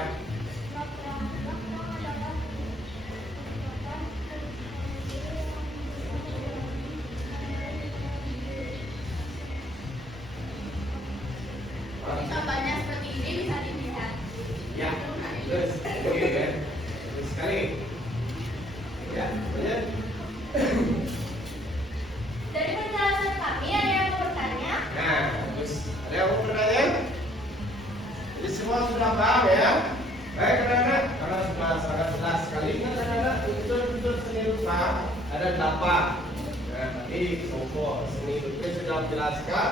Contohnya seperti ini bisa dilihat. Ya, bagus. Oke ya. Bagus sekali. Ya, lanjut. Dari penjelasan kami ada yang mau bertanya? Nah, bagus. Ada yang mau bertanya? Jadi semua sudah paham ya? Baik anak-anak, karena sudah sangat jelas sekali. Ingat anak-anak, unsur-unsur seni rupa ada 8. Nah, tadi contoh seni rupa sudah dijelaskan.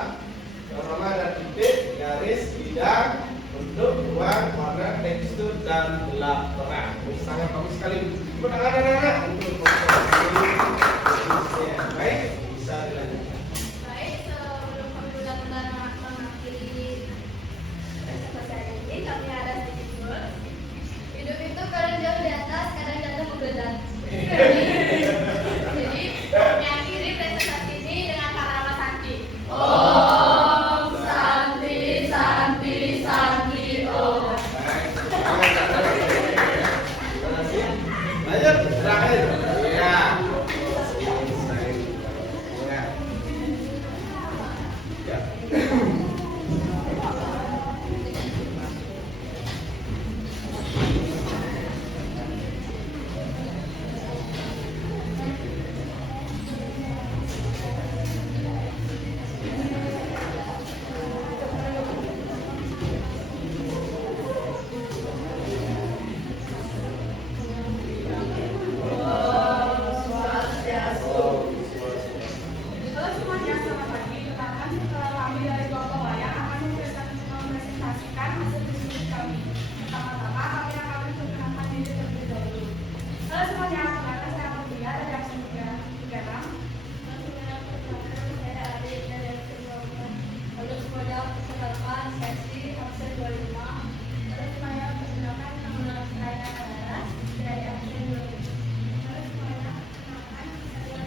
Yang pertama ada titik, garis, bidang, bentuk, ruang, warna, tekstur, dan gelap terang. Ini sangat bagus sekali. Tepuk tangan anak-anak untuk khususnya. Baik, bisa dilanjutkan. Baik, sebelum kami benar-benar mengakhiri presentasi hari ini, kami ada sedikit quotes. Hidup itu kadang jauh di atas, kadang jatuh menggeledah. Jadi, mengakhiri presentasi ini dengan kata-kata sakti. Om Santi, Santi, Santi, Om. Lanjut, terakhir. Ya. Ya. Halo semuanya, selamat pagi. Perkenalkan, kami dari kelompok wayang akan mempresentasikan hasil diskusi kami. Pertama-tama, kami akan memperkenalkan diri terlebih dahulu. Halo semuanya, perkenalkan saya Amalia dari absen 3. Lalu semuanya perkenalkan sesi absen 25. Halo semuanya, perkenalkan nama saya Nara dari absen 25. Halo semuanya, perkenalkan saya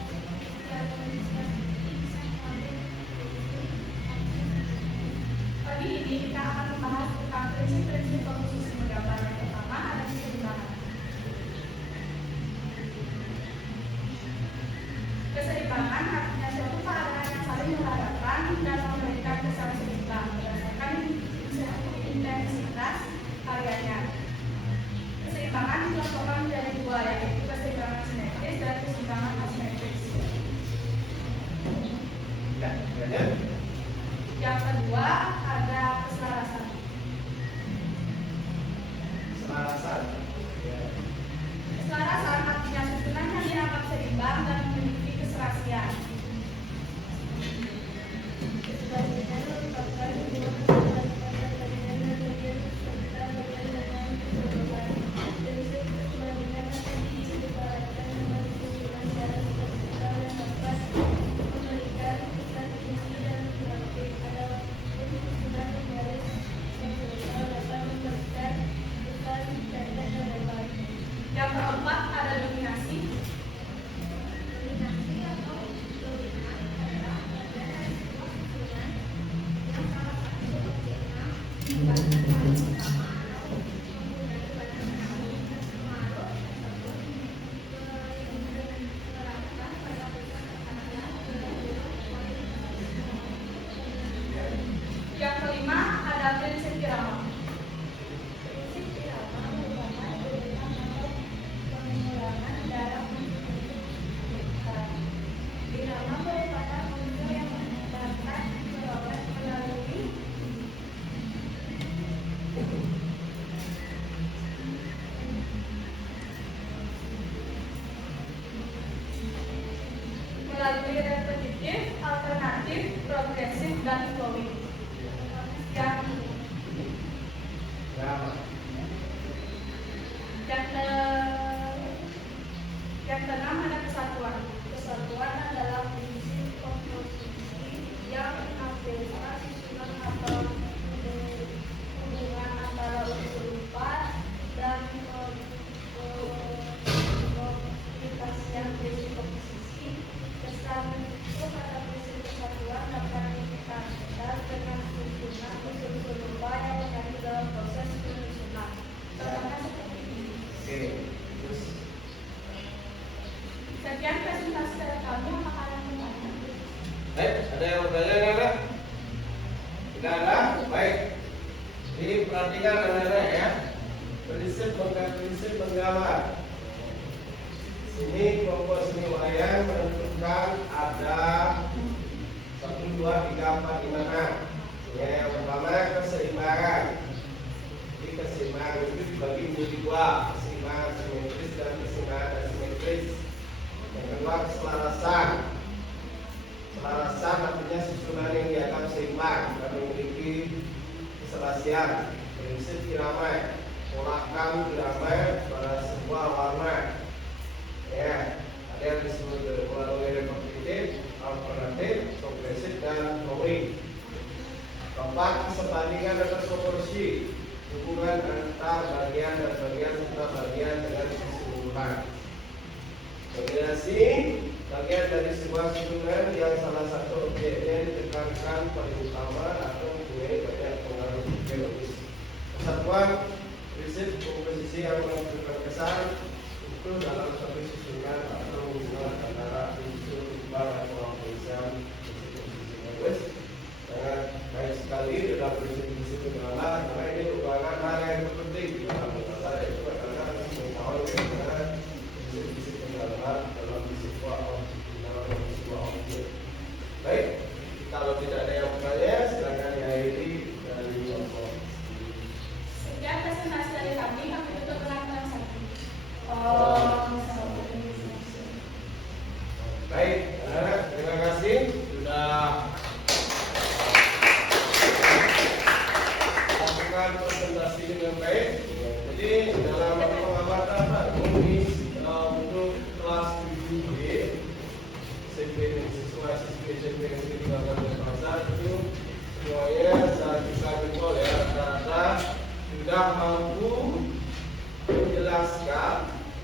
Pagi ini kita akan membahas tentang prinsip-prinsip komposisi menggambar. Yang pertama ada keseimbangan. Keseimbangan artinya suatu keadaan yang saling berhadapan dan memberikan kesan seimbang berdasarkan intensitas karyanya. Keseimbangan dikelompokkan menjadi 2, yaitu keseimbangan simetris dan keseimbangan asimetris. Yang kedua ada keselarasan. Selarasan. Keselarasan artinya susunan yang dianggap seimbang dan memiliki keserasian. Yang keempat ada dominasi. Yang kelima ada prinsip irama. Melalui repetitif, alternatif, progresif, dan flowing. Yang keenam ada kesatuan. Kesatuan adalah prinsip komposisi yang mengabaikan susunan atau hubungan antara unsur empat dan komunikasian prinsip komposisi. Kesan itu kata prinsip kesatuan dapat dikatakan dengan susunan unsur-unsur empat yang terjadi dalam proses penyusunan. Contohnya seperti ini. Sekian presentasi dari kami. Apakah ada yang bertanya? Ada yang bertanya nggak? Tidak ada? Baik. Ini perhatikan anak-anak ya. Prinsip menggambar. Sini kelompok seni wayang menentukan ada 1, 2, 3, 4, 5. Yang pertama keseimbangan. Jadi keseimbangan itu dibagi menjadi 2, keseimbangan simetris dan keseimbangan asimetris. Yang kedua keselarasan. Keselarasan artinya susunan yang dianggap seimbang dan memiliki keserasian. Prinsip irama, polakkan irama pada sebuah warna. Ya, ada yang disebut melalui repetitif, alternatif, progresif, dan flowing. Keempat kesebandingan dan proporsi, hubungan antar bagian dan bagian serta bagian dengan keseluruhan. Kombinasi bagian dari sebuah susunan yang salah satu objeknya ditekankan paling utama atau mempunyai banyak pengaruh biologis. Kesatuan prinsip komposisi yang menentukan kesan itu dalam satu susunan atau hubungan antara unsur imbang atau lapisan komposisi. Sangat baik sekali dalam prinsip pengenalan karena ini merupakan hal yang penting dalam mengelola itu adalah mengetahui bagaimana prinsip pengenalan dalam sebuah objek. Baik, kalau tidak ada yang bertanya, silakan diakhiri dari kelompok. Sekian presentasi dari kami. Kami tutup dengan transaksi. Baik, anak-anak, terima kasih sudah lakukan presentasi dengan baik. Jadi dalam pengamatan ini untuk kelas 7B SMP siswa SMP Negeri 13 Pasar itu semuanya saya bisa jempol ya, rata-rata sudah mampu menjelaskan,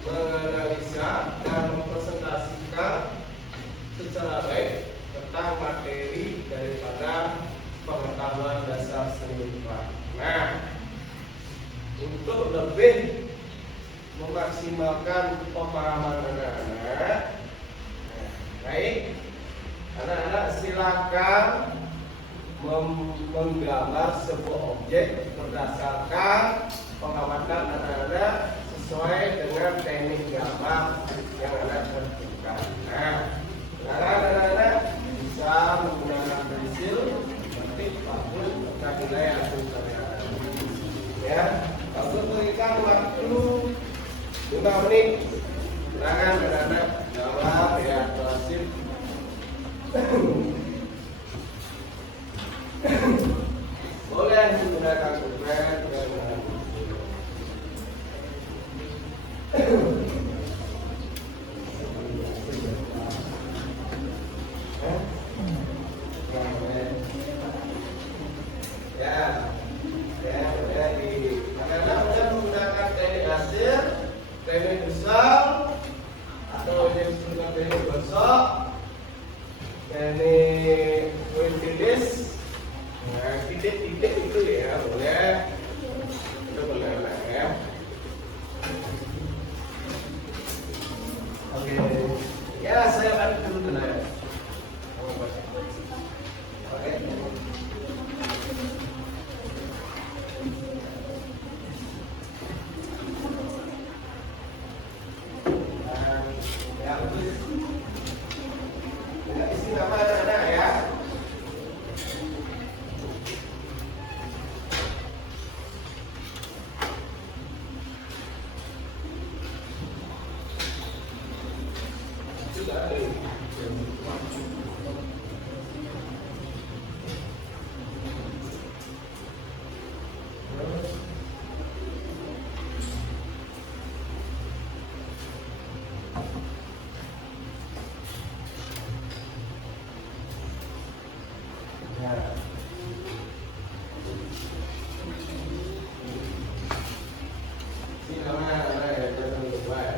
menganalisa dan mempresentasikan secara baik tentang materi daripada pengetahuan dasar seni rupa. Nah, untuk lebih memaksimalkan pemahaman anak-anak, baik, anak-anak silakan menggambar sebuah objek berdasarkan pengamatan anak-anak sesuai dengan teknik gambar yang anak tentukan. Nah, anak-anak bisa menggunakan Boleh menggunakan pulpen. Ya, boleh di. Karena udah menggunakan teknik hasil, teknik besar, atau yang disebut teknik gosok, teknik point finish. Nah, titik-titik itu ya boleh, itu boleh lah ya. Oke, ya saya balik dulu tenang. Oke. Ya, isi nama anak-anak ya. Ini nama anak ya, jangan lupa ya.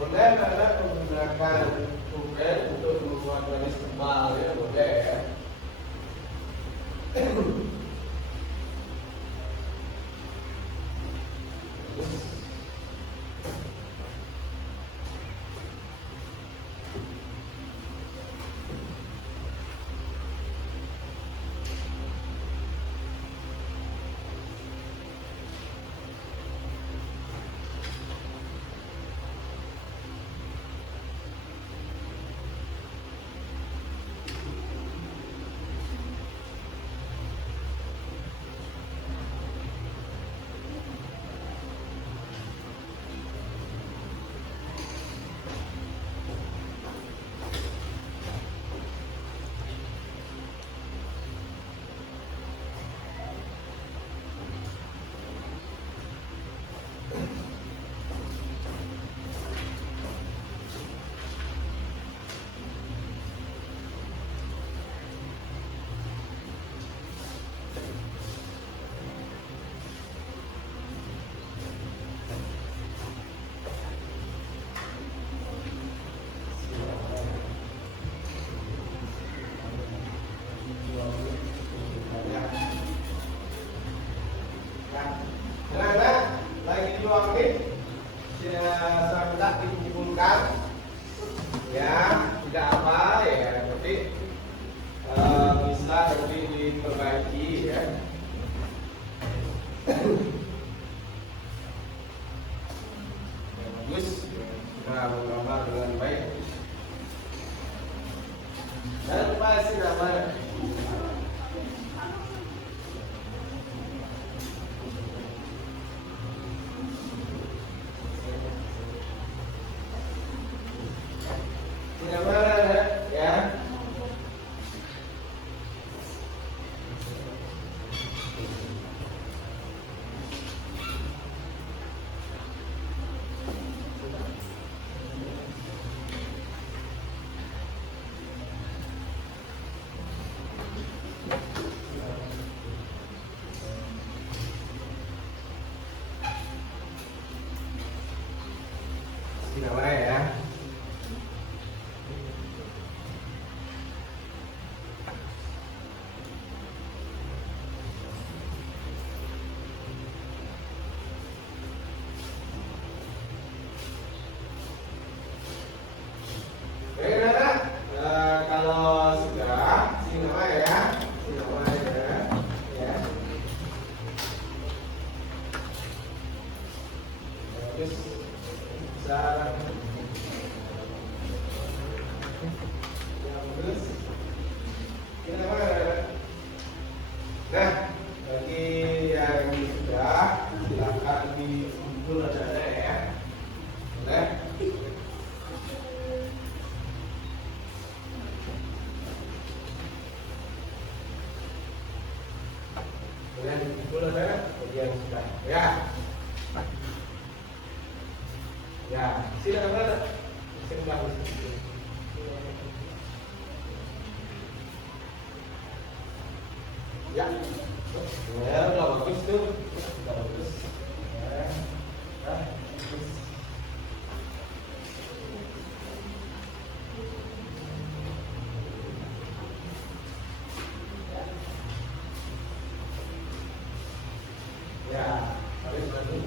Boleh anak menggunakan pulpen untuk membuat garis tebal ya, boleh ya. Saya minta dikumpulkan ya, tidak apa ya, tapi bisa nanti diperbaiki ya. Bagus, sudah menggambar dengan baik. Jangan lupa isi nama. Ya. Dengan dipukul ada bagian sudah. Ya. Ya, sini ada. Sini bagus. Ya. Ya, udah bagus tuh. Udah bagus. Ya. Nah, bagus. Ya, habis lagi.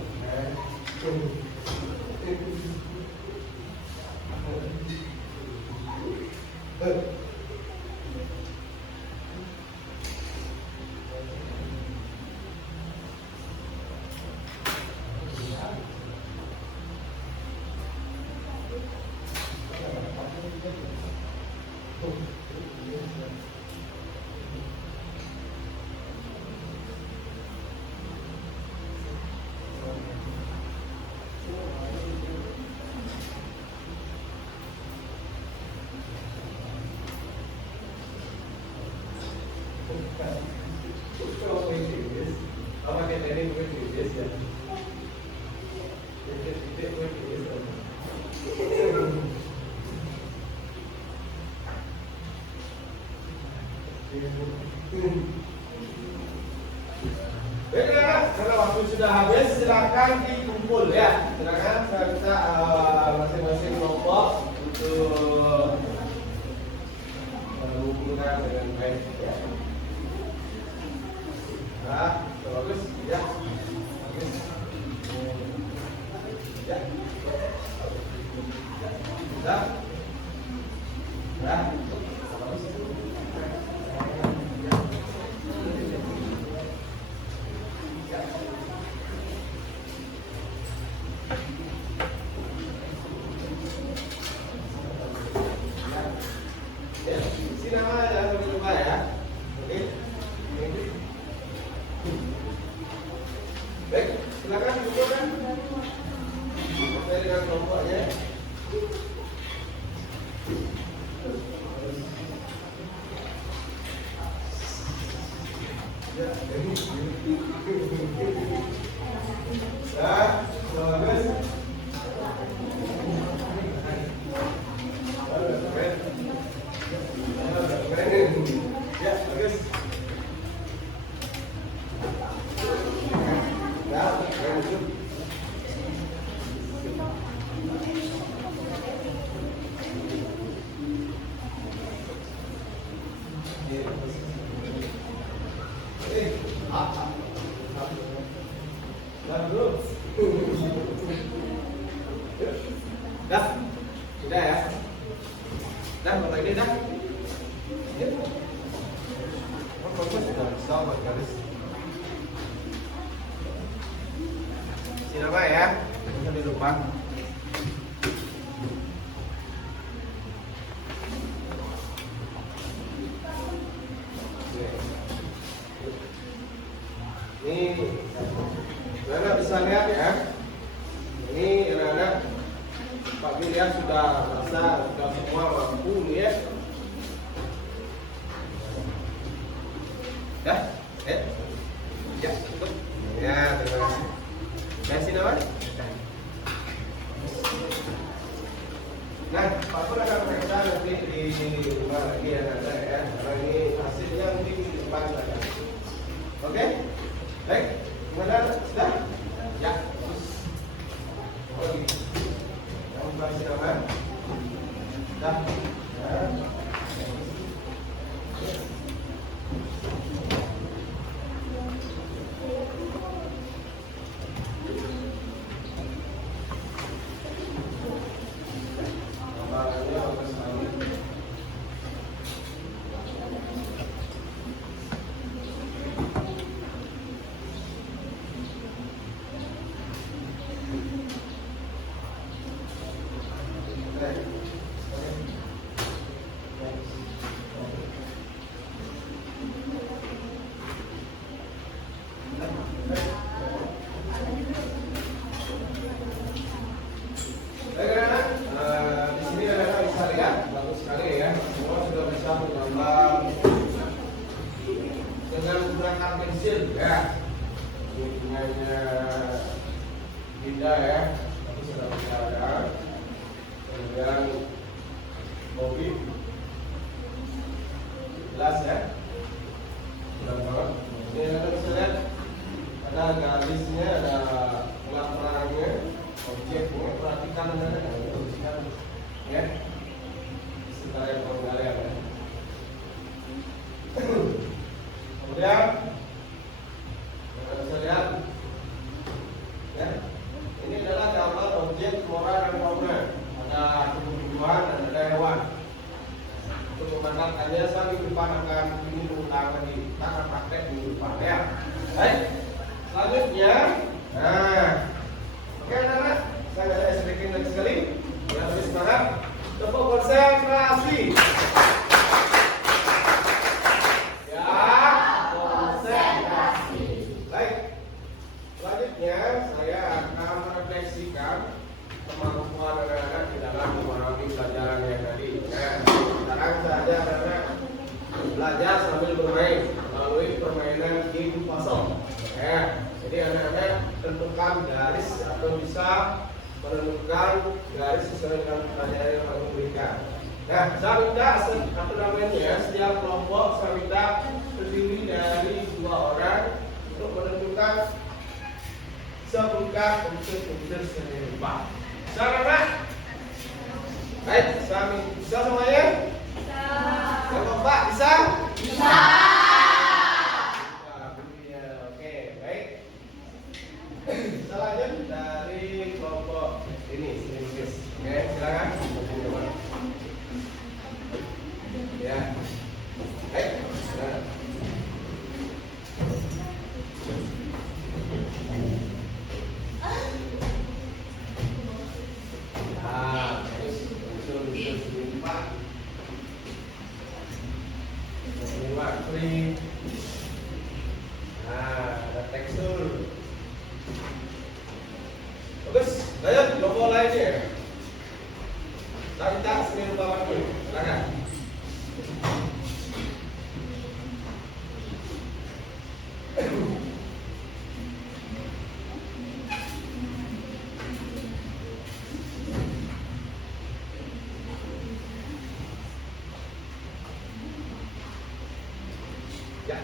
Baik, karena waktu sudah habis, silakan dikumpul ya. Silakan saya minta masing-masing kelompok untuk mengumpulkan dengan baik ya. Nah, bagus ya. Bagus. Ya. Sudah. Ya. Bagus. Ya, isi nama jangan sampai lupa ya. Oke. Baik, silakan kumpulkan. Saya dengan kelompoknya. Ya, bagus. Ya, bagus. Ya, bagus. Dah, sudah ya. Dah, bapak ini dah. Ya. Bagus sudah bisa buat garis. Siapa ya? Jangan lupa. Ini anak bisa lihat ya. Ini anak-anak Pak William sudah merasa sudah semua mampu nih ya. Ya, ya, cukup. Ya, terima kasih. Kasih nama? Nah, Pak Pur akan periksa nanti di rumah lagi ya, ya. Karena ini hasilnya mungkin di depan saja. Oke? Baik, gimana? Sudah? Ya. Oke. Kamu kasih nama? Sudah? Ya. pensil ya. Ini punyanya Dinda ya, aku sudah ada. Kemudian Bobby, jelas ya, jelas banget. Ini anda bisa lihat ada garisnya, ada pelafalannya, objeknya. Perhatikan anda tuliskan ya, secara penggalian ya. Kemudian anda bisa lihat ya, ini adalah gambar objek flora dan fauna. Ada tumbuh-tumbuhan dan ada hewan. Untuk memantapkannya, saya minggu depan akan ini mengulang lagi. Kita akan praktek minggu depan ya. Baik, selanjutnya, nah, oke anak-anak, saya nggak ada sedikit lagi sekali. Ya, lebih semangat. Coba konsentrasi. Selanjutnya saya akan merefleksikan kemampuan anak-anak di dalam memahami pelajaran yang tadi. Nah, sekarang saja anak-anak belajar sambil bermain melalui permainan game puzzle. Ya, jadi anak-anak tentukan garis atau bisa menentukan garis sesuai dengan pelajaran yang akan diberikan. Nah, saya minta setiap kelompok saya minta terdiri dari 2 orang untuk menentukan sebuah unsur-unsur seni rupa. Bisa anak? Baik, bisa semuanya? Bisa. Yang keempat bisa? Bisa. Oke, baik. Kita lanjut dari kelompok ini, seni lukis. Oke, silakan. Ya. Baik. Nah. Ada tekstur. Bagus, lanjut kelompok lainnya. Kita seni rupa waktu. Silakan. Ya.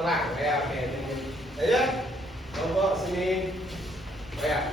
Terang ya, oke. Ayo, kelompok sini. Ya.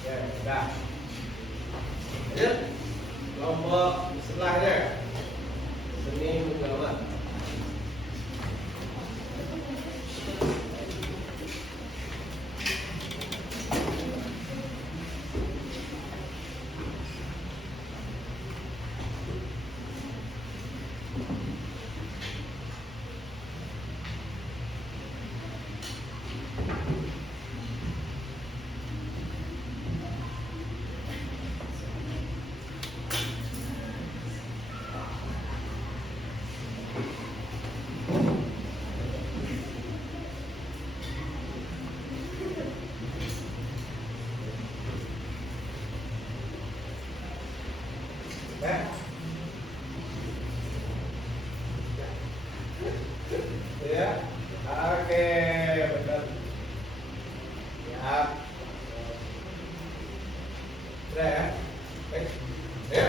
Ya, sudah. Lanjut. Kelompok sebelahnya. Seni menggambar. Ya, oke, benar. Ya, sudah ya. Baik, ya.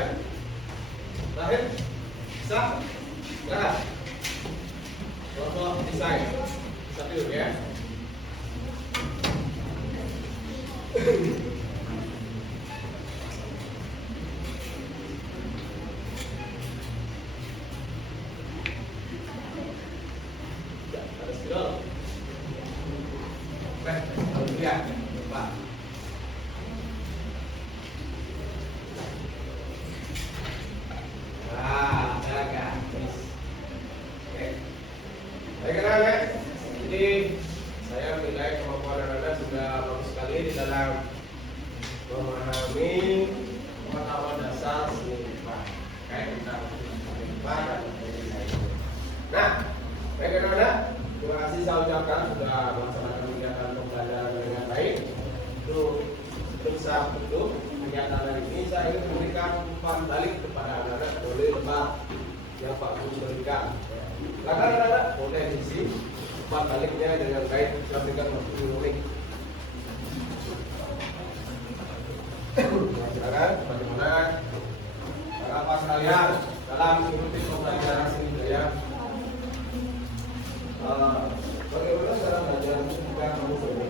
Terakhir, bisa, nah, kelompok desain, satu ya. Ya, Pak. memahami pengetahuan dasar seni rupa kayak tentang seni rupa dan lain-lain. Nah, bagaimana? Terima kasih saya ucapkan sudah melaksanakan kegiatan pembelajaran dengan baik. Untuk saya tutup kegiatan hari ini, saya ingin memberikan umpan balik kepada anak-anak boleh lebar yang Pak Guru berikan. Anak-anak boleh isi umpan baliknya dengan baik, saya berikan waktu unik. Silakan, bagaimana apa sekalian dalam mengikuti pembelajaran seni budaya? Bagaimana cara belajar ketika kamu sendiri?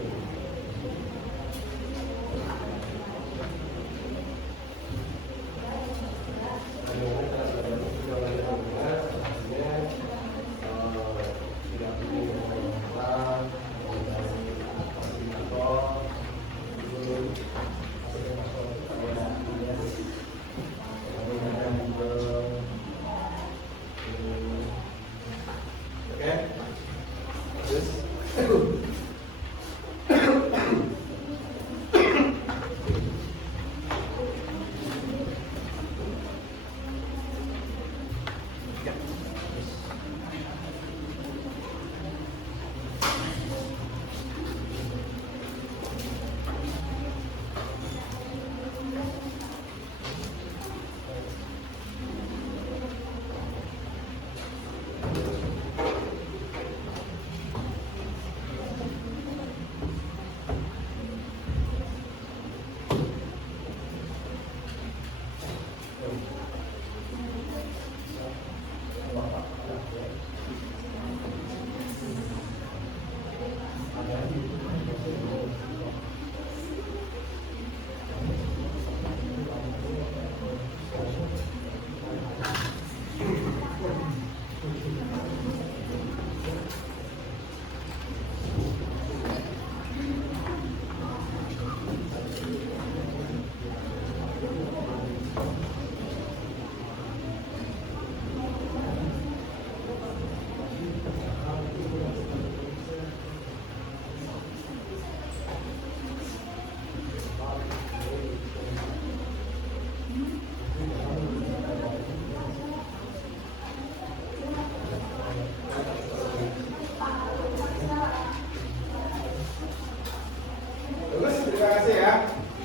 Terima kasih ya.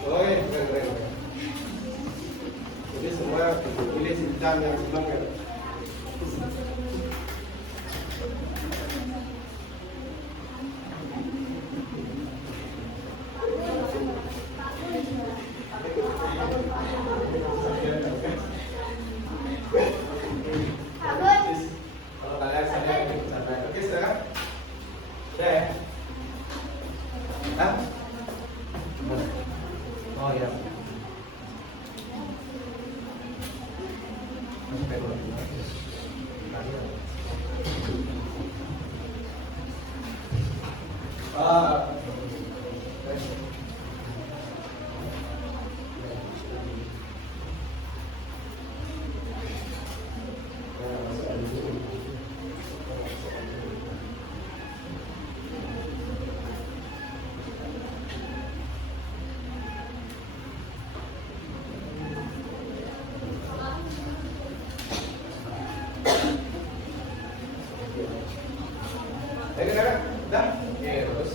Oke, keren. Jadi semua pilih bintang yang senang ya. Kalau kalian sadar ini santai. Oke, sudah? Sudah ya? Hah? Oh iya. Ayo kakak, dah. Oke, terus.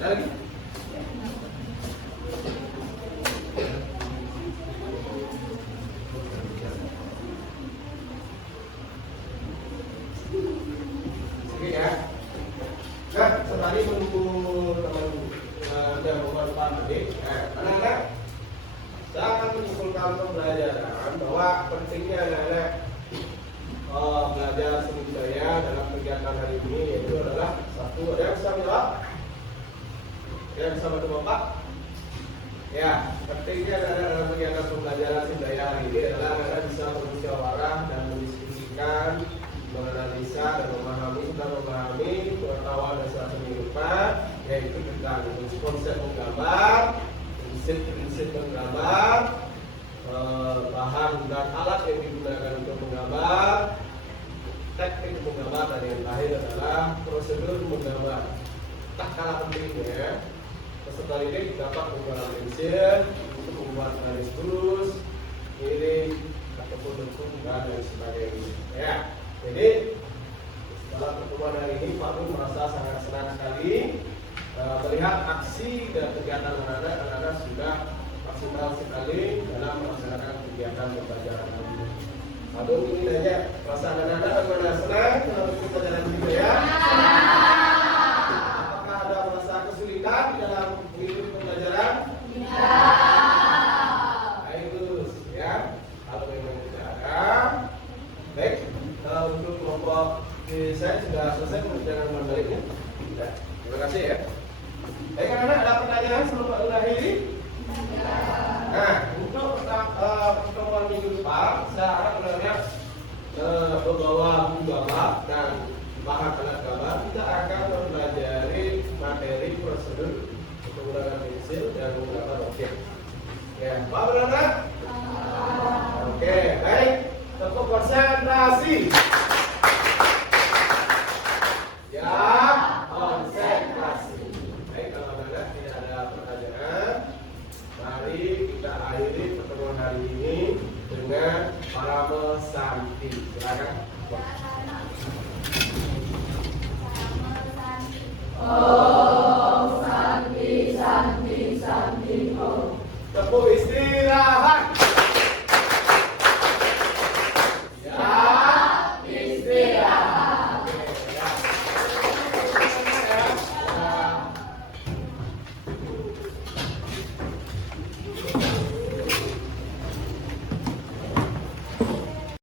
Ada lagi? Oke ya. Nah, setelah ini menunggu teman yang bermanfaat tadi. Anak-anak, saya akan menyimpulkan pembelajaran bahwa pentingnya anak-anak belajar seni budaya dalam kegiatan hari ini yaitu adalah satu, ada yang bisa menjawab? Ada yang bisa bantu Bapak? Ya, pentingnya dalam kegiatan pembelajaran seni budaya hari ini adalah anak-anak bisa bermusyawarah dan mendiskusikan, menganalisa dan memahami pengetahuan dasar seni rupa, yaitu tentang konsep menggambar, prinsip menggambar, bahan dan alat yang digunakan untuk menggambar, teknik menggambar, dan yang terakhir adalah prosedur menggambar. Tak kalah pentingnya, Peserta didik dapat menggunakan pensil untuk membuat garis lurus, miring, ataupun lengkung dan lain sebagainya. Ya, jadi dalam pertemuan hari ini Pak Nur merasa sangat senang sekali melihat aksi dan kegiatan anak-anak sudah maksimal sekali dalam melaksanakan kegiatan pembelajaran hari ini. Pak Nur ingin nanya, perasaan anak-anak bagaimana? Senang dalam pembelajaran ini ya? Apakah ada merasa kesulitan di dalam mengikuti pembelajaran? Bagus ya. Kalau memang tidak ada, baik. Untuk kelompok saya sudah selesai mengerjakan mandalinnya. Ya, terima kasih ya. Baik anak-anak, ada pertanyaan sebelum Pak Nur akhiri? Nah, untuk pertemuan minggu depan, saya harap sebenarnya membawa buku gambar dan bahan alat gambar. Kita akan mempelajari materi prosedur menggunakan pensil dan menggunakan objek. Ya, Pak Benar? Oke, baik. Tetap konsentrasi. Ya, konsentrasi. Baik, kalau tidak ada pertanyaan, mari kita akhiri pertemuan hari ini dengan parabel Santi. Silakan. Om Santi Santi Santi Om. Tepuk istirahat.